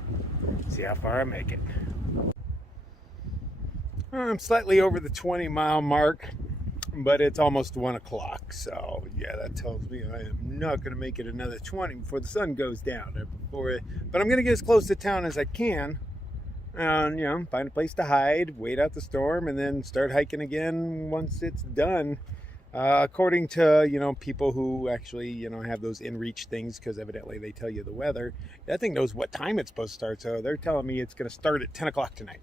See how far I make it. I'm slightly over the 20-mile mark, but it's almost 1 o'clock. So, yeah, that tells me I am not going to make it another 20 before the sun goes down. But I'm going to get as close to town as I can. And, find a place to hide, wait out the storm, and then start hiking again once it's done. According to, people who actually, have those in-reach things, because evidently they tell you the weather, that thing knows what time it's supposed to start. So they're telling me it's going to start at 10 o'clock tonight.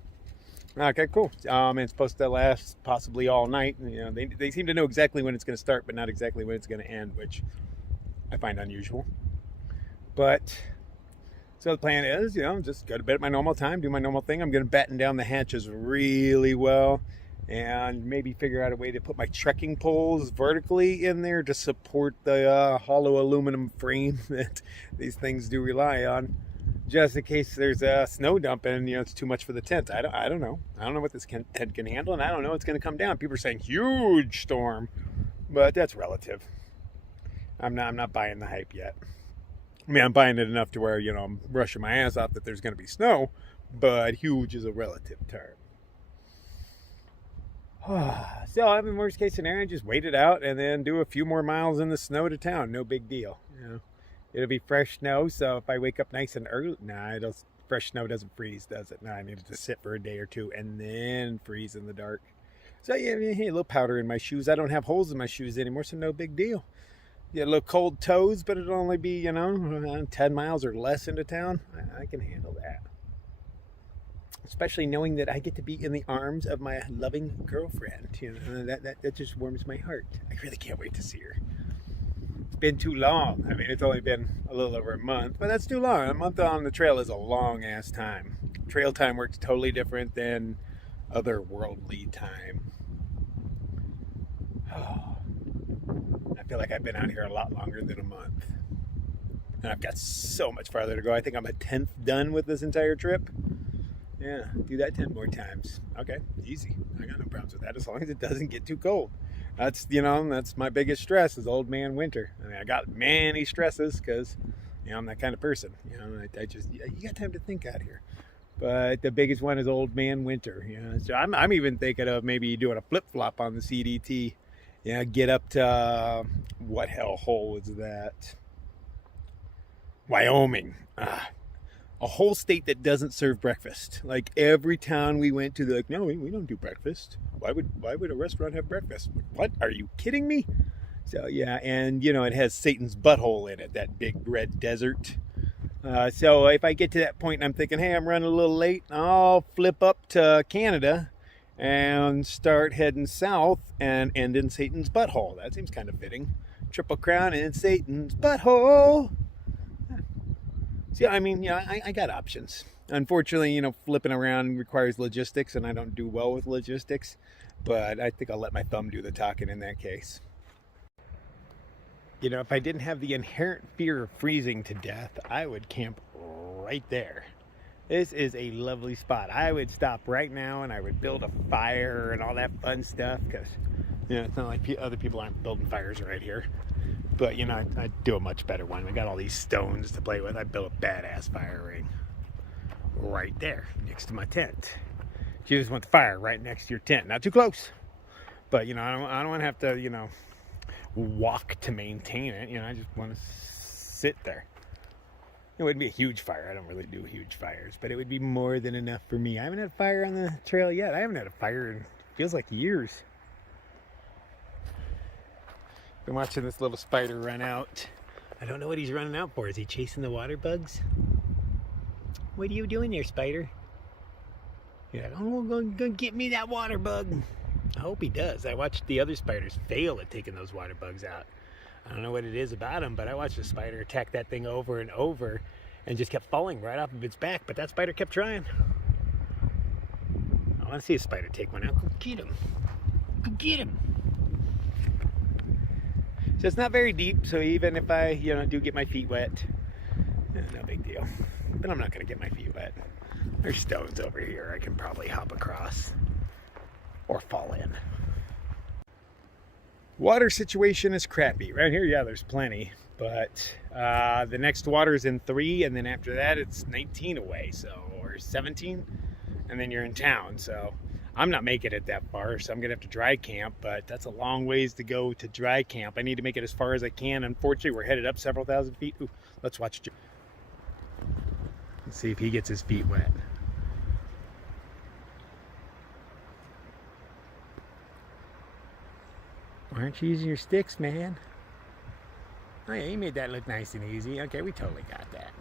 Okay, cool. It's supposed to last possibly all night. They seem to know exactly when it's going to start, but not exactly when it's going to end, which I find unusual. But so the plan is, just go to bed at my normal time, do my normal thing. I'm going to batten down the hatches really well and maybe figure out a way to put my trekking poles vertically in there to support the hollow aluminum frame that these things do rely on. Just in case there's a snow dump and it's too much for the tent. I don't know. I don't know what this tent can handle, and I don't know it's going to come down. People are saying huge storm, but that's relative. I'm not buying the hype yet. I mean, I'm buying it enough to where I'm rushing my ass off that there's going to be snow, but huge is a relative term. So I'm in worst case scenario, just wait it out and then do a few more miles in the snow to town. No big deal. It'll be fresh snow, so if I wake up nice and early, fresh snow doesn't freeze, does it? I need it to sit for a day or two and then freeze in the dark. So yeah, a little powder in my shoes. I don't have holes in my shoes anymore, so no big deal. Get a little cold toes, but it'll only be, 10 miles or less into town. I can handle that. Especially knowing that I get to be in the arms of my loving girlfriend. That just warms my heart. I really can't wait to see her. It's been too long. I mean, it's only been a little over a month, but that's too long. A month on the trail is a long ass time. Trail time works totally different than otherworldly time. I feel like I've been out here a lot longer than a month. And I've got so much farther to go. I think I'm a 10th done with this entire trip. Yeah, do that 10 more times. Okay, easy. I got no problems with that as long as it doesn't get too cold. That's, you know, that's my biggest stress is old man winter. I mean, I got many stresses because, you know, I'm that kind of person. You know, I just, you got time to think out here. But the biggest one is old man winter. You know, so I'm even thinking of maybe doing a flip flop on the CDT. You know, get up to what hell hole is that? Wyoming. A whole state that doesn't serve breakfast. Like every town we went to, they're like, no, we don't do breakfast. Why would a restaurant have breakfast? What? Are you kidding me? So yeah, and you know, it has Satan's butthole in it, that big red desert. So if I get to that point and I'm thinking, hey, I'm running a little late, I'll flip up to Canada and start heading south and end in Satan's butthole. That seems kind of fitting. Triple Crown in Satan's butthole. See, I mean, yeah, I got options. Unfortunately, you know, flipping around requires logistics, and I don't do well with logistics. But I think I'll let my thumb do the talking in that case. You know, if I didn't have the inherent fear of freezing to death, I would camp right there. This is a lovely spot. I would stop right now and I would build a fire and all that fun stuff because, you know, it's not like other people aren't building fires right here. But, you know, I do a much better one. We got all these stones to play with. I built a badass fire ring right there next to my tent. You just want the fire right next to your tent. Not too close. But, you know, I don't want to have to, you know, walk to maintain it. You know, I just want to sit there. It wouldn't be a huge fire. I don't really do huge fires. But it would be more than enough for me. I haven't had a fire on the trail yet. I haven't had a fire in, feels like years. Been watching this little spider run out. I don't know what he's running out for. Is he chasing the water bugs? What are you doing there, spider? Yeah, go get me that water bug. I hope he does. I watched the other spiders fail at taking those water bugs out. I don't know what it is about him, but I watched a spider attack that thing over and over and just kept falling right off of its back, but that spider kept trying. I want to see a spider take one out. Go get him. Go get him. So it's not very deep, so even if I, you know, do get my feet wet, no big deal. But I'm not going to get my feet wet. There's stones over here I can probably hop across or fall in. Water situation is crappy. Right here, yeah, there's plenty. But the next water is in 3, and then after that it's 19 away, so, or 17, and then you're in town. So I'm not making it that far, so I'm gonna have to dry camp, but that's a long ways to go to dry camp. I need to make it as far as I can. Unfortunately, we're headed up several thousand feet. Ooh, let's watch. Let's see if he gets his feet wet. Why aren't you using your sticks, man? Oh yeah, you made that look nice and easy. Okay, we totally got that.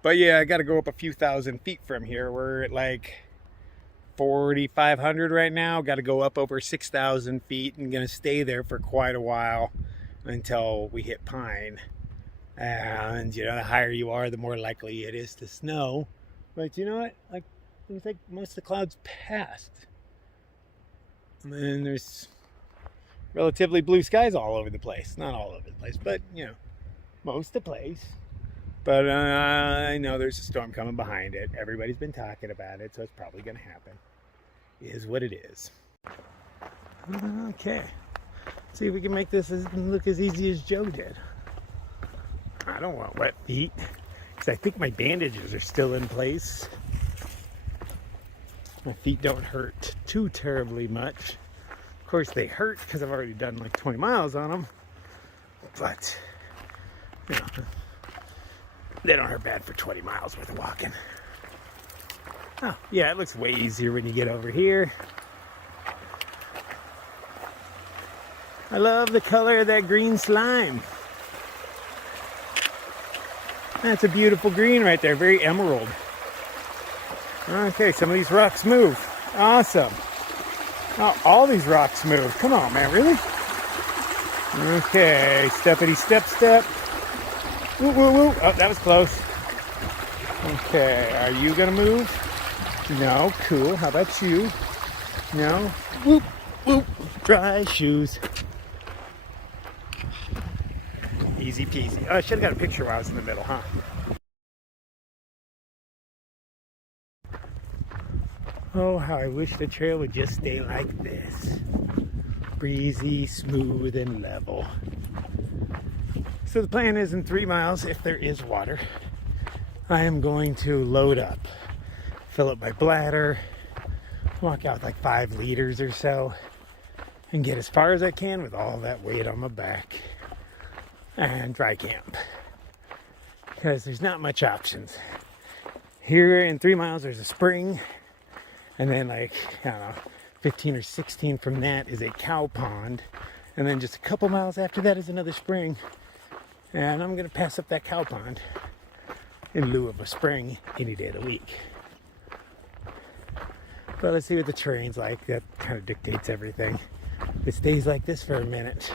But yeah, I got to go up a few thousand feet from here. We're at like 4,500 right now. Got to go up over 6,000 feet and going to stay there for quite a while until we hit Pine. And, you know, the higher you are, the more likely it is to snow. But you know what? Like, it looks like most of the clouds passed. And then there's relatively blue skies all over the place. Not all over the place, but, you know, most of the place. But I know there's a storm coming behind it. Everybody's been talking about it, so it's probably going to happen. It is what it is. Okay. Let's see if we can make this look as easy as Joe did. I don't want wet feet, because I think my bandages are still in place. My feet don't hurt too terribly much. Of course, they hurt because I've already done like 20 miles on them. But, you know, they don't hurt bad for 20 miles worth of walking. Oh, yeah, it looks way easier when you get over here. I love the color of that green slime. That's a beautiful green right there, very emerald. Okay, some of these rocks move. Awesome. Oh, all these rocks move. Come on, man, really? Okay, steppity step step. Woo, woo, woo. Oh, that was close. Okay, are you gonna move? No, cool. How about you? No. Whoop, whoop. Dry shoes. Easy peasy. Oh, I should have got a picture while I was in the middle, huh? Oh, how I wish the trail would just stay like this. Breezy, smooth, and level. So the plan is in 3 miles, if there is water, I am going to load up, fill up my bladder, walk out like 5 liters or so, and get as far as I can with all that weight on my back and dry camp. Because there's not much options. Here in 3 miles, there's a spring, and then like, I don't know, 15 or 16 from that is a cow pond, and then just a couple miles after that is another spring, and I'm gonna pass up that cow pond in lieu of a spring any day of the week. But let's see what the terrain's like. That kind of dictates everything. If it stays like this for a minute,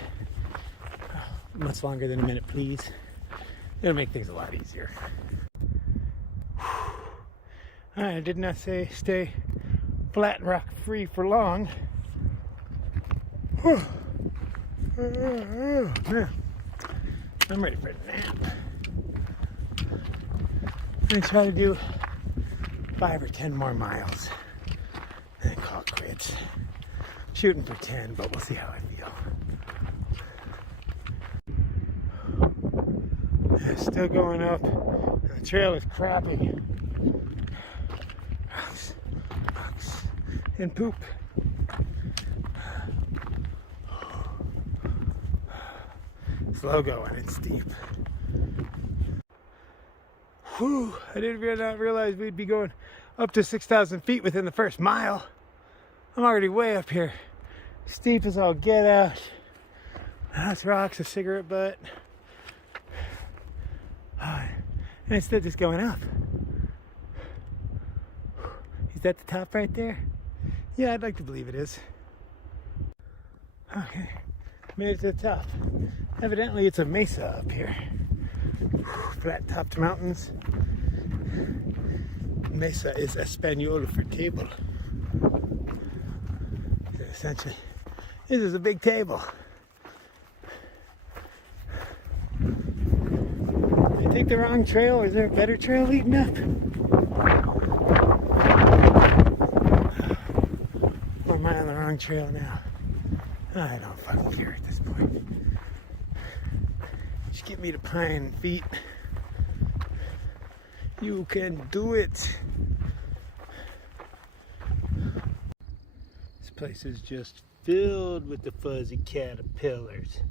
much longer than a minute please, it'll make things a lot easier. I did not say stay flat and rock free for long. Man, I'm ready for a nap. I'm gonna try to do 5 or 10 more miles and then call it quits. Shooting for 10, but we'll see how I feel. It's still going up. The trail is crappy. And poop. Slow going and steep. Whew, I did not realize we'd be going up to 6,000 feet within the first mile. I'm already way up here. Steep as all get out. That's rocks, a cigarette butt. And it's still just going up. Is that the top right there? Yeah, I'd like to believe it is. Okay, made it to the top. Evidently it's a mesa up here. Flat topped mountains. Mesa is Espanol for table. So essentially, this is a big table. Did I take the wrong trail? Is there a better trail leading up? Or am I on the wrong trail now? I don't fucking care at this point. Just get me to Pine Feet. You can do it. This place is just filled with the fuzzy caterpillars.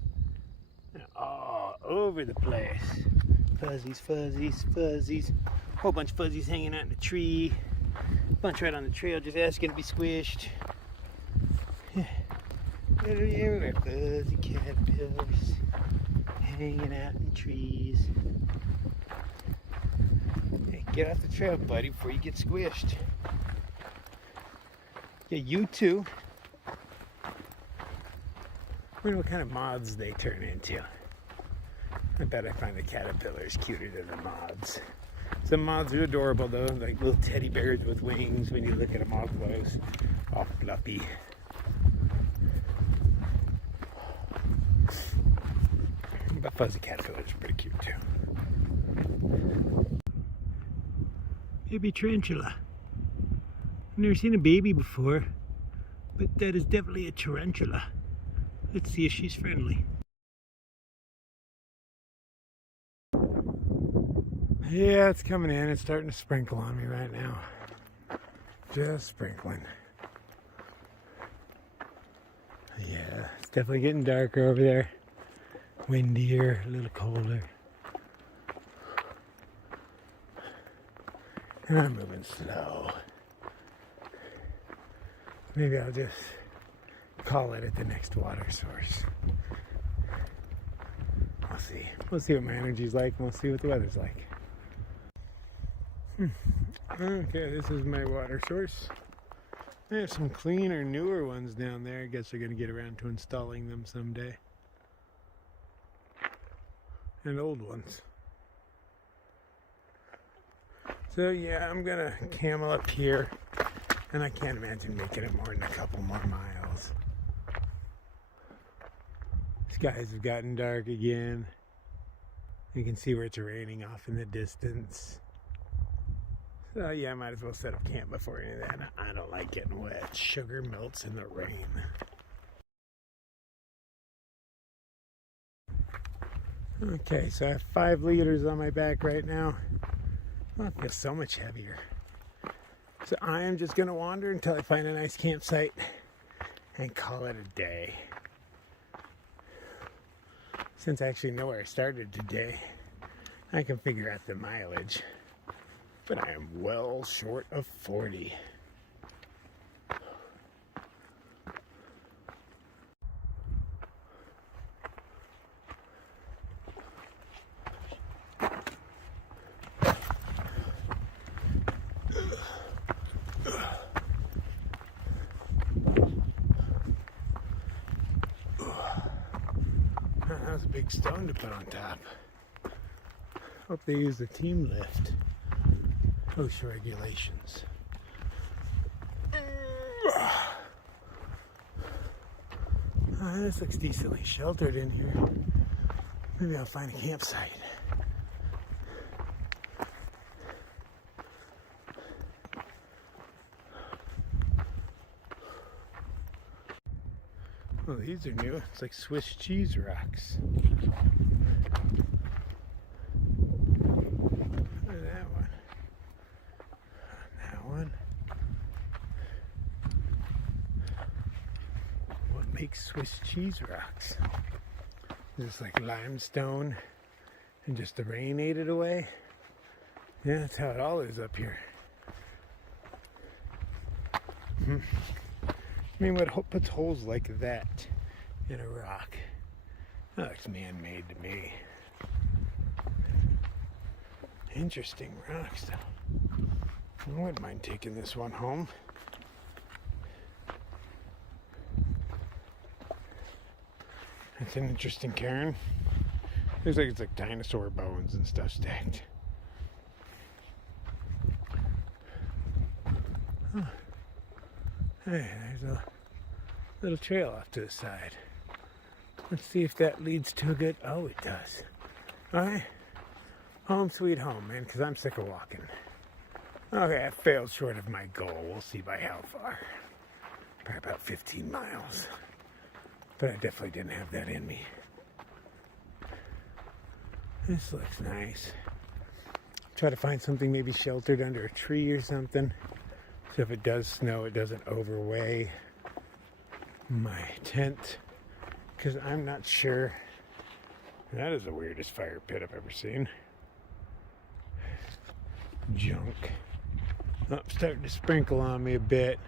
They're all over the place. Fuzzies, fuzzies, fuzzies. Whole bunch of fuzzies hanging out in the tree. Bunch right on the trail just asking to be squished. Literally everywhere. Fuzzy caterpillars hanging out in trees. Hey, get off the trail, buddy, before you get squished. Yeah, you too. I wonder what kind of moths they turn into. I bet I find the caterpillars cuter than the moths. Some moths are adorable though, like little teddy bears with wings when you look at them all close. All fluffy. But fuzzy caterpillars are pretty cute too. Baby tarantula. I've never seen a baby before, but that is definitely a tarantula. Let's see if she's friendly. Yeah, it's coming in. It's starting to sprinkle on me right now. Just sprinkling. Yeah, it's definitely getting darker over there. Windier, a little colder. And I'm moving slow. Maybe I'll just call it at the next water source. We'll see. We'll see what my energy's like, and we'll see what the weather's like. Okay, this is my water source. I have some cleaner, newer ones down there. I guess they're going to get around to installing them someday. And old ones. So yeah, I'm going to camel up here. And I can't imagine making it more than a couple more miles. Skies have gotten dark again. You can see where it's raining off in the distance. So yeah, I might as well set up camp before any of that. I don't like getting wet. Sugar melts in the rain. Okay, so I have 5 liters on my back right now. Oh, I feel so much heavier. So I am just going to wander until I find a nice campsite and call it a day. Since I actually know where I started today, I can figure out the mileage. But I am well short of 40. That was a big stone to put on top. Hope they use the team lift. OSHA regulations. This looks decently sheltered in here. Maybe I'll find a campsite. Well, these are new. It's like Swiss cheese rocks. Look at that one. That one. What makes Swiss cheese rocks? Is this like limestone and just the rain ate it away? Yeah, that's how it all is up here. I mean, what puts holes like that in a rock? That looks man-made to me. Interesting rocks, though. I wouldn't mind taking this one home. That's an interesting cairn. Looks like it's like dinosaur bones and stuff stacked. Huh. Hey, there's a little trail off to the side. Let's see if that leads to a good... Oh, it does. Alright. Home sweet home, man, because I'm sick of walking. Okay, I failed short of my goal. We'll see by how far. Probably about 15 miles. But I definitely didn't have that in me. This looks nice. Try to find something maybe sheltered under a tree or something. So if it does snow, it doesn't overweigh my tent. Because I'm not sure. That is the weirdest fire pit I've ever seen. Junk. Oh, starting to sprinkle on me a bit.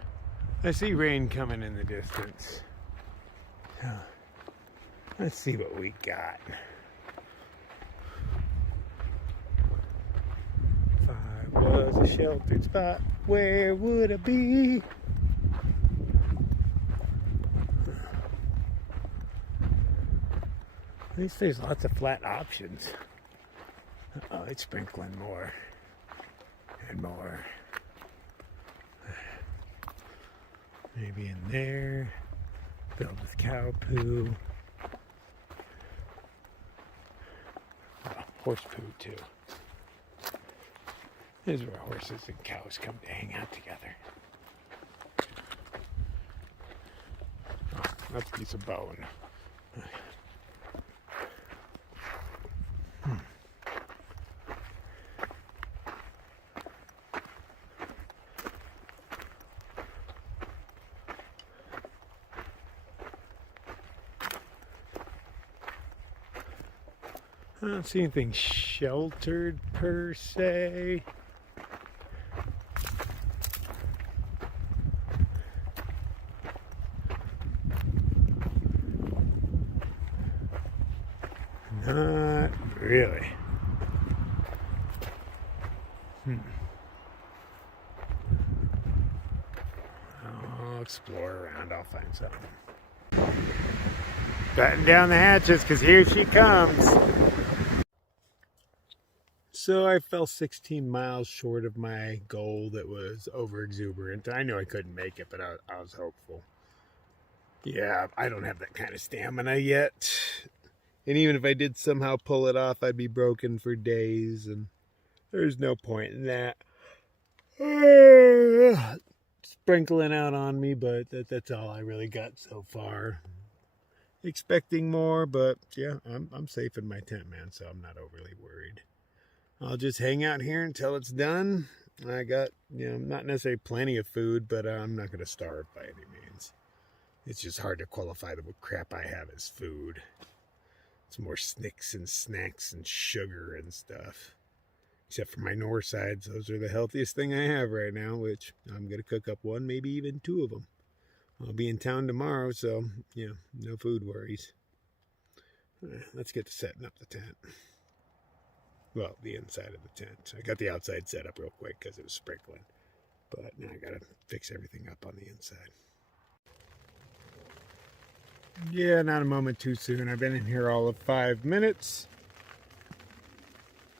I see rain coming in the distance. So, let's see what we got. If I was a sheltered spot, where would I be? At least there's lots of flat options. Oh, it's sprinkling more and more. Maybe in there. Filled with cow poo. Oh, horse poo too. This is where horses and cows come to hang out together. Oh, that's a piece of bone. I don't see anything sheltered per se. Not really. I'll explore around, I'll find something. Batten down the hatches because here she comes. So I fell 16 miles short of my goal that was over exuberant. I knew I couldn't make it, but I was hopeful. Yeah, I don't have that kind of stamina yet. And even if I did somehow pull it off, I'd be broken for days, and there's no point in that. Sprinkling out on me, but that's all I really got so far. Expecting more, but yeah, I'm safe in my tent, man, so I'm not overly worried. I'll just hang out here until it's done. I got, not necessarily plenty of food, but I'm not going to starve by any means. It's just hard to qualify the crap I have as food. It's more snicks and snacks and sugar and stuff. Except for my north sides, those are the healthiest thing I have right now, which I'm going to cook up one, maybe even two of them. I'll be in town tomorrow, so, no food worries. Let's get to setting up the tent. Well, the inside of the tent. I got the outside set up real quick because it was sprinkling. But now I got to fix everything up on the inside. Yeah, not a moment too soon. I've been in here all of 5 minutes.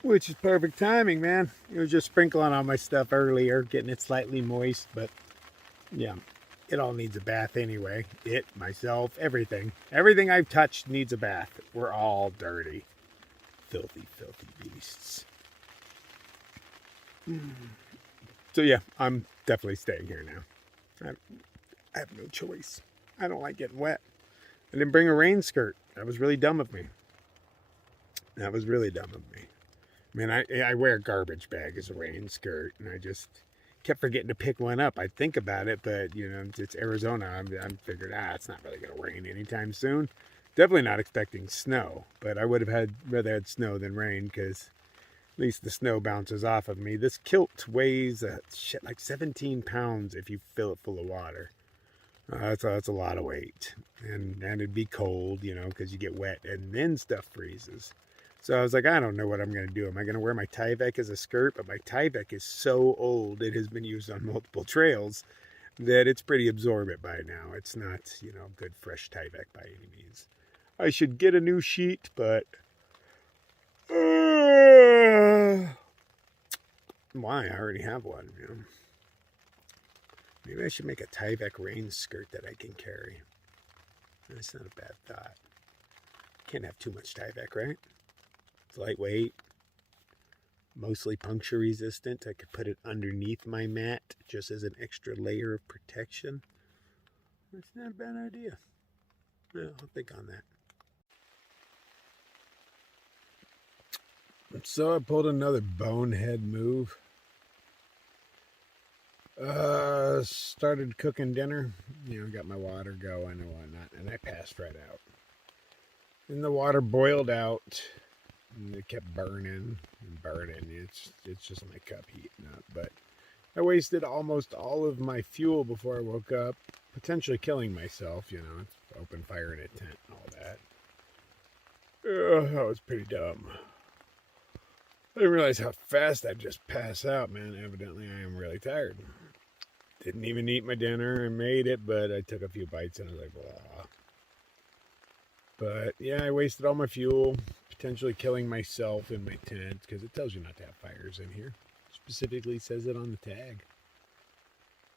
Which is perfect timing, man. It was just sprinkling on my stuff earlier, getting it slightly moist, but yeah, it all needs a bath anyway. It, myself, everything. Everything I've touched needs a bath. We're all dirty. Filthy, filthy beasts. So yeah, I'm definitely staying here now. I have no choice. I don't like getting wet. I didn't bring a rain skirt. That was really dumb of me. That was really dumb of me. I mean, I wear a garbage bag as a rain skirt, and I just kept forgetting to pick one up. I'd think about it, but, it's Arizona. I'm figured, it's not really going to rain anytime soon. Definitely not expecting snow, but I would have rather had snow than rain, because at least the snow bounces off of me. This kilt weighs like 17 pounds if you fill it full of water. That's a lot of weight, and it'd be cold, because you get wet, and then stuff freezes. So I was like, I don't know what I'm going to do. Am I going to wear my Tyvek as a skirt? But my Tyvek is so old, it has been used on multiple trails, that it's pretty absorbent by now. It's not, good fresh Tyvek by any means. I should get a new sheet, but why? I already have one. Maybe I should make a Tyvek rain skirt that I can carry. That's not a bad thought. Can't have too much Tyvek, right? It's lightweight, mostly puncture resistant. I could put it underneath my mat just as an extra layer of protection. That's not a bad idea. Well, I'll think on that. So I pulled another bonehead move. Started cooking dinner. Got my water going and whatnot, and I passed right out. And the water boiled out. And it kept burning and burning. It's just my cup heating up. But I wasted almost all of my fuel before I woke up, potentially killing myself. It's open fire in a tent and all that. That was pretty dumb. I didn't realize how fast I'd just pass out, man. Evidently, I am really tired. Didn't even eat my dinner. I made it, but I took a few bites and I was like, blah. But yeah, I wasted all my fuel, potentially killing myself in my tent, because it tells you not to have fires in here. Specifically says it on the tag.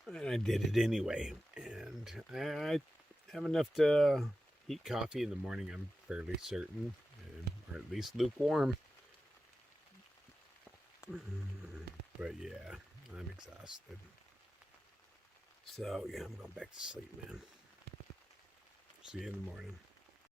And I did it anyway. And I have enough to heat coffee in the morning, I'm fairly certain, or at least lukewarm. But yeah, I'm exhausted. So yeah, I'm going back to sleep, man. See you in the morning.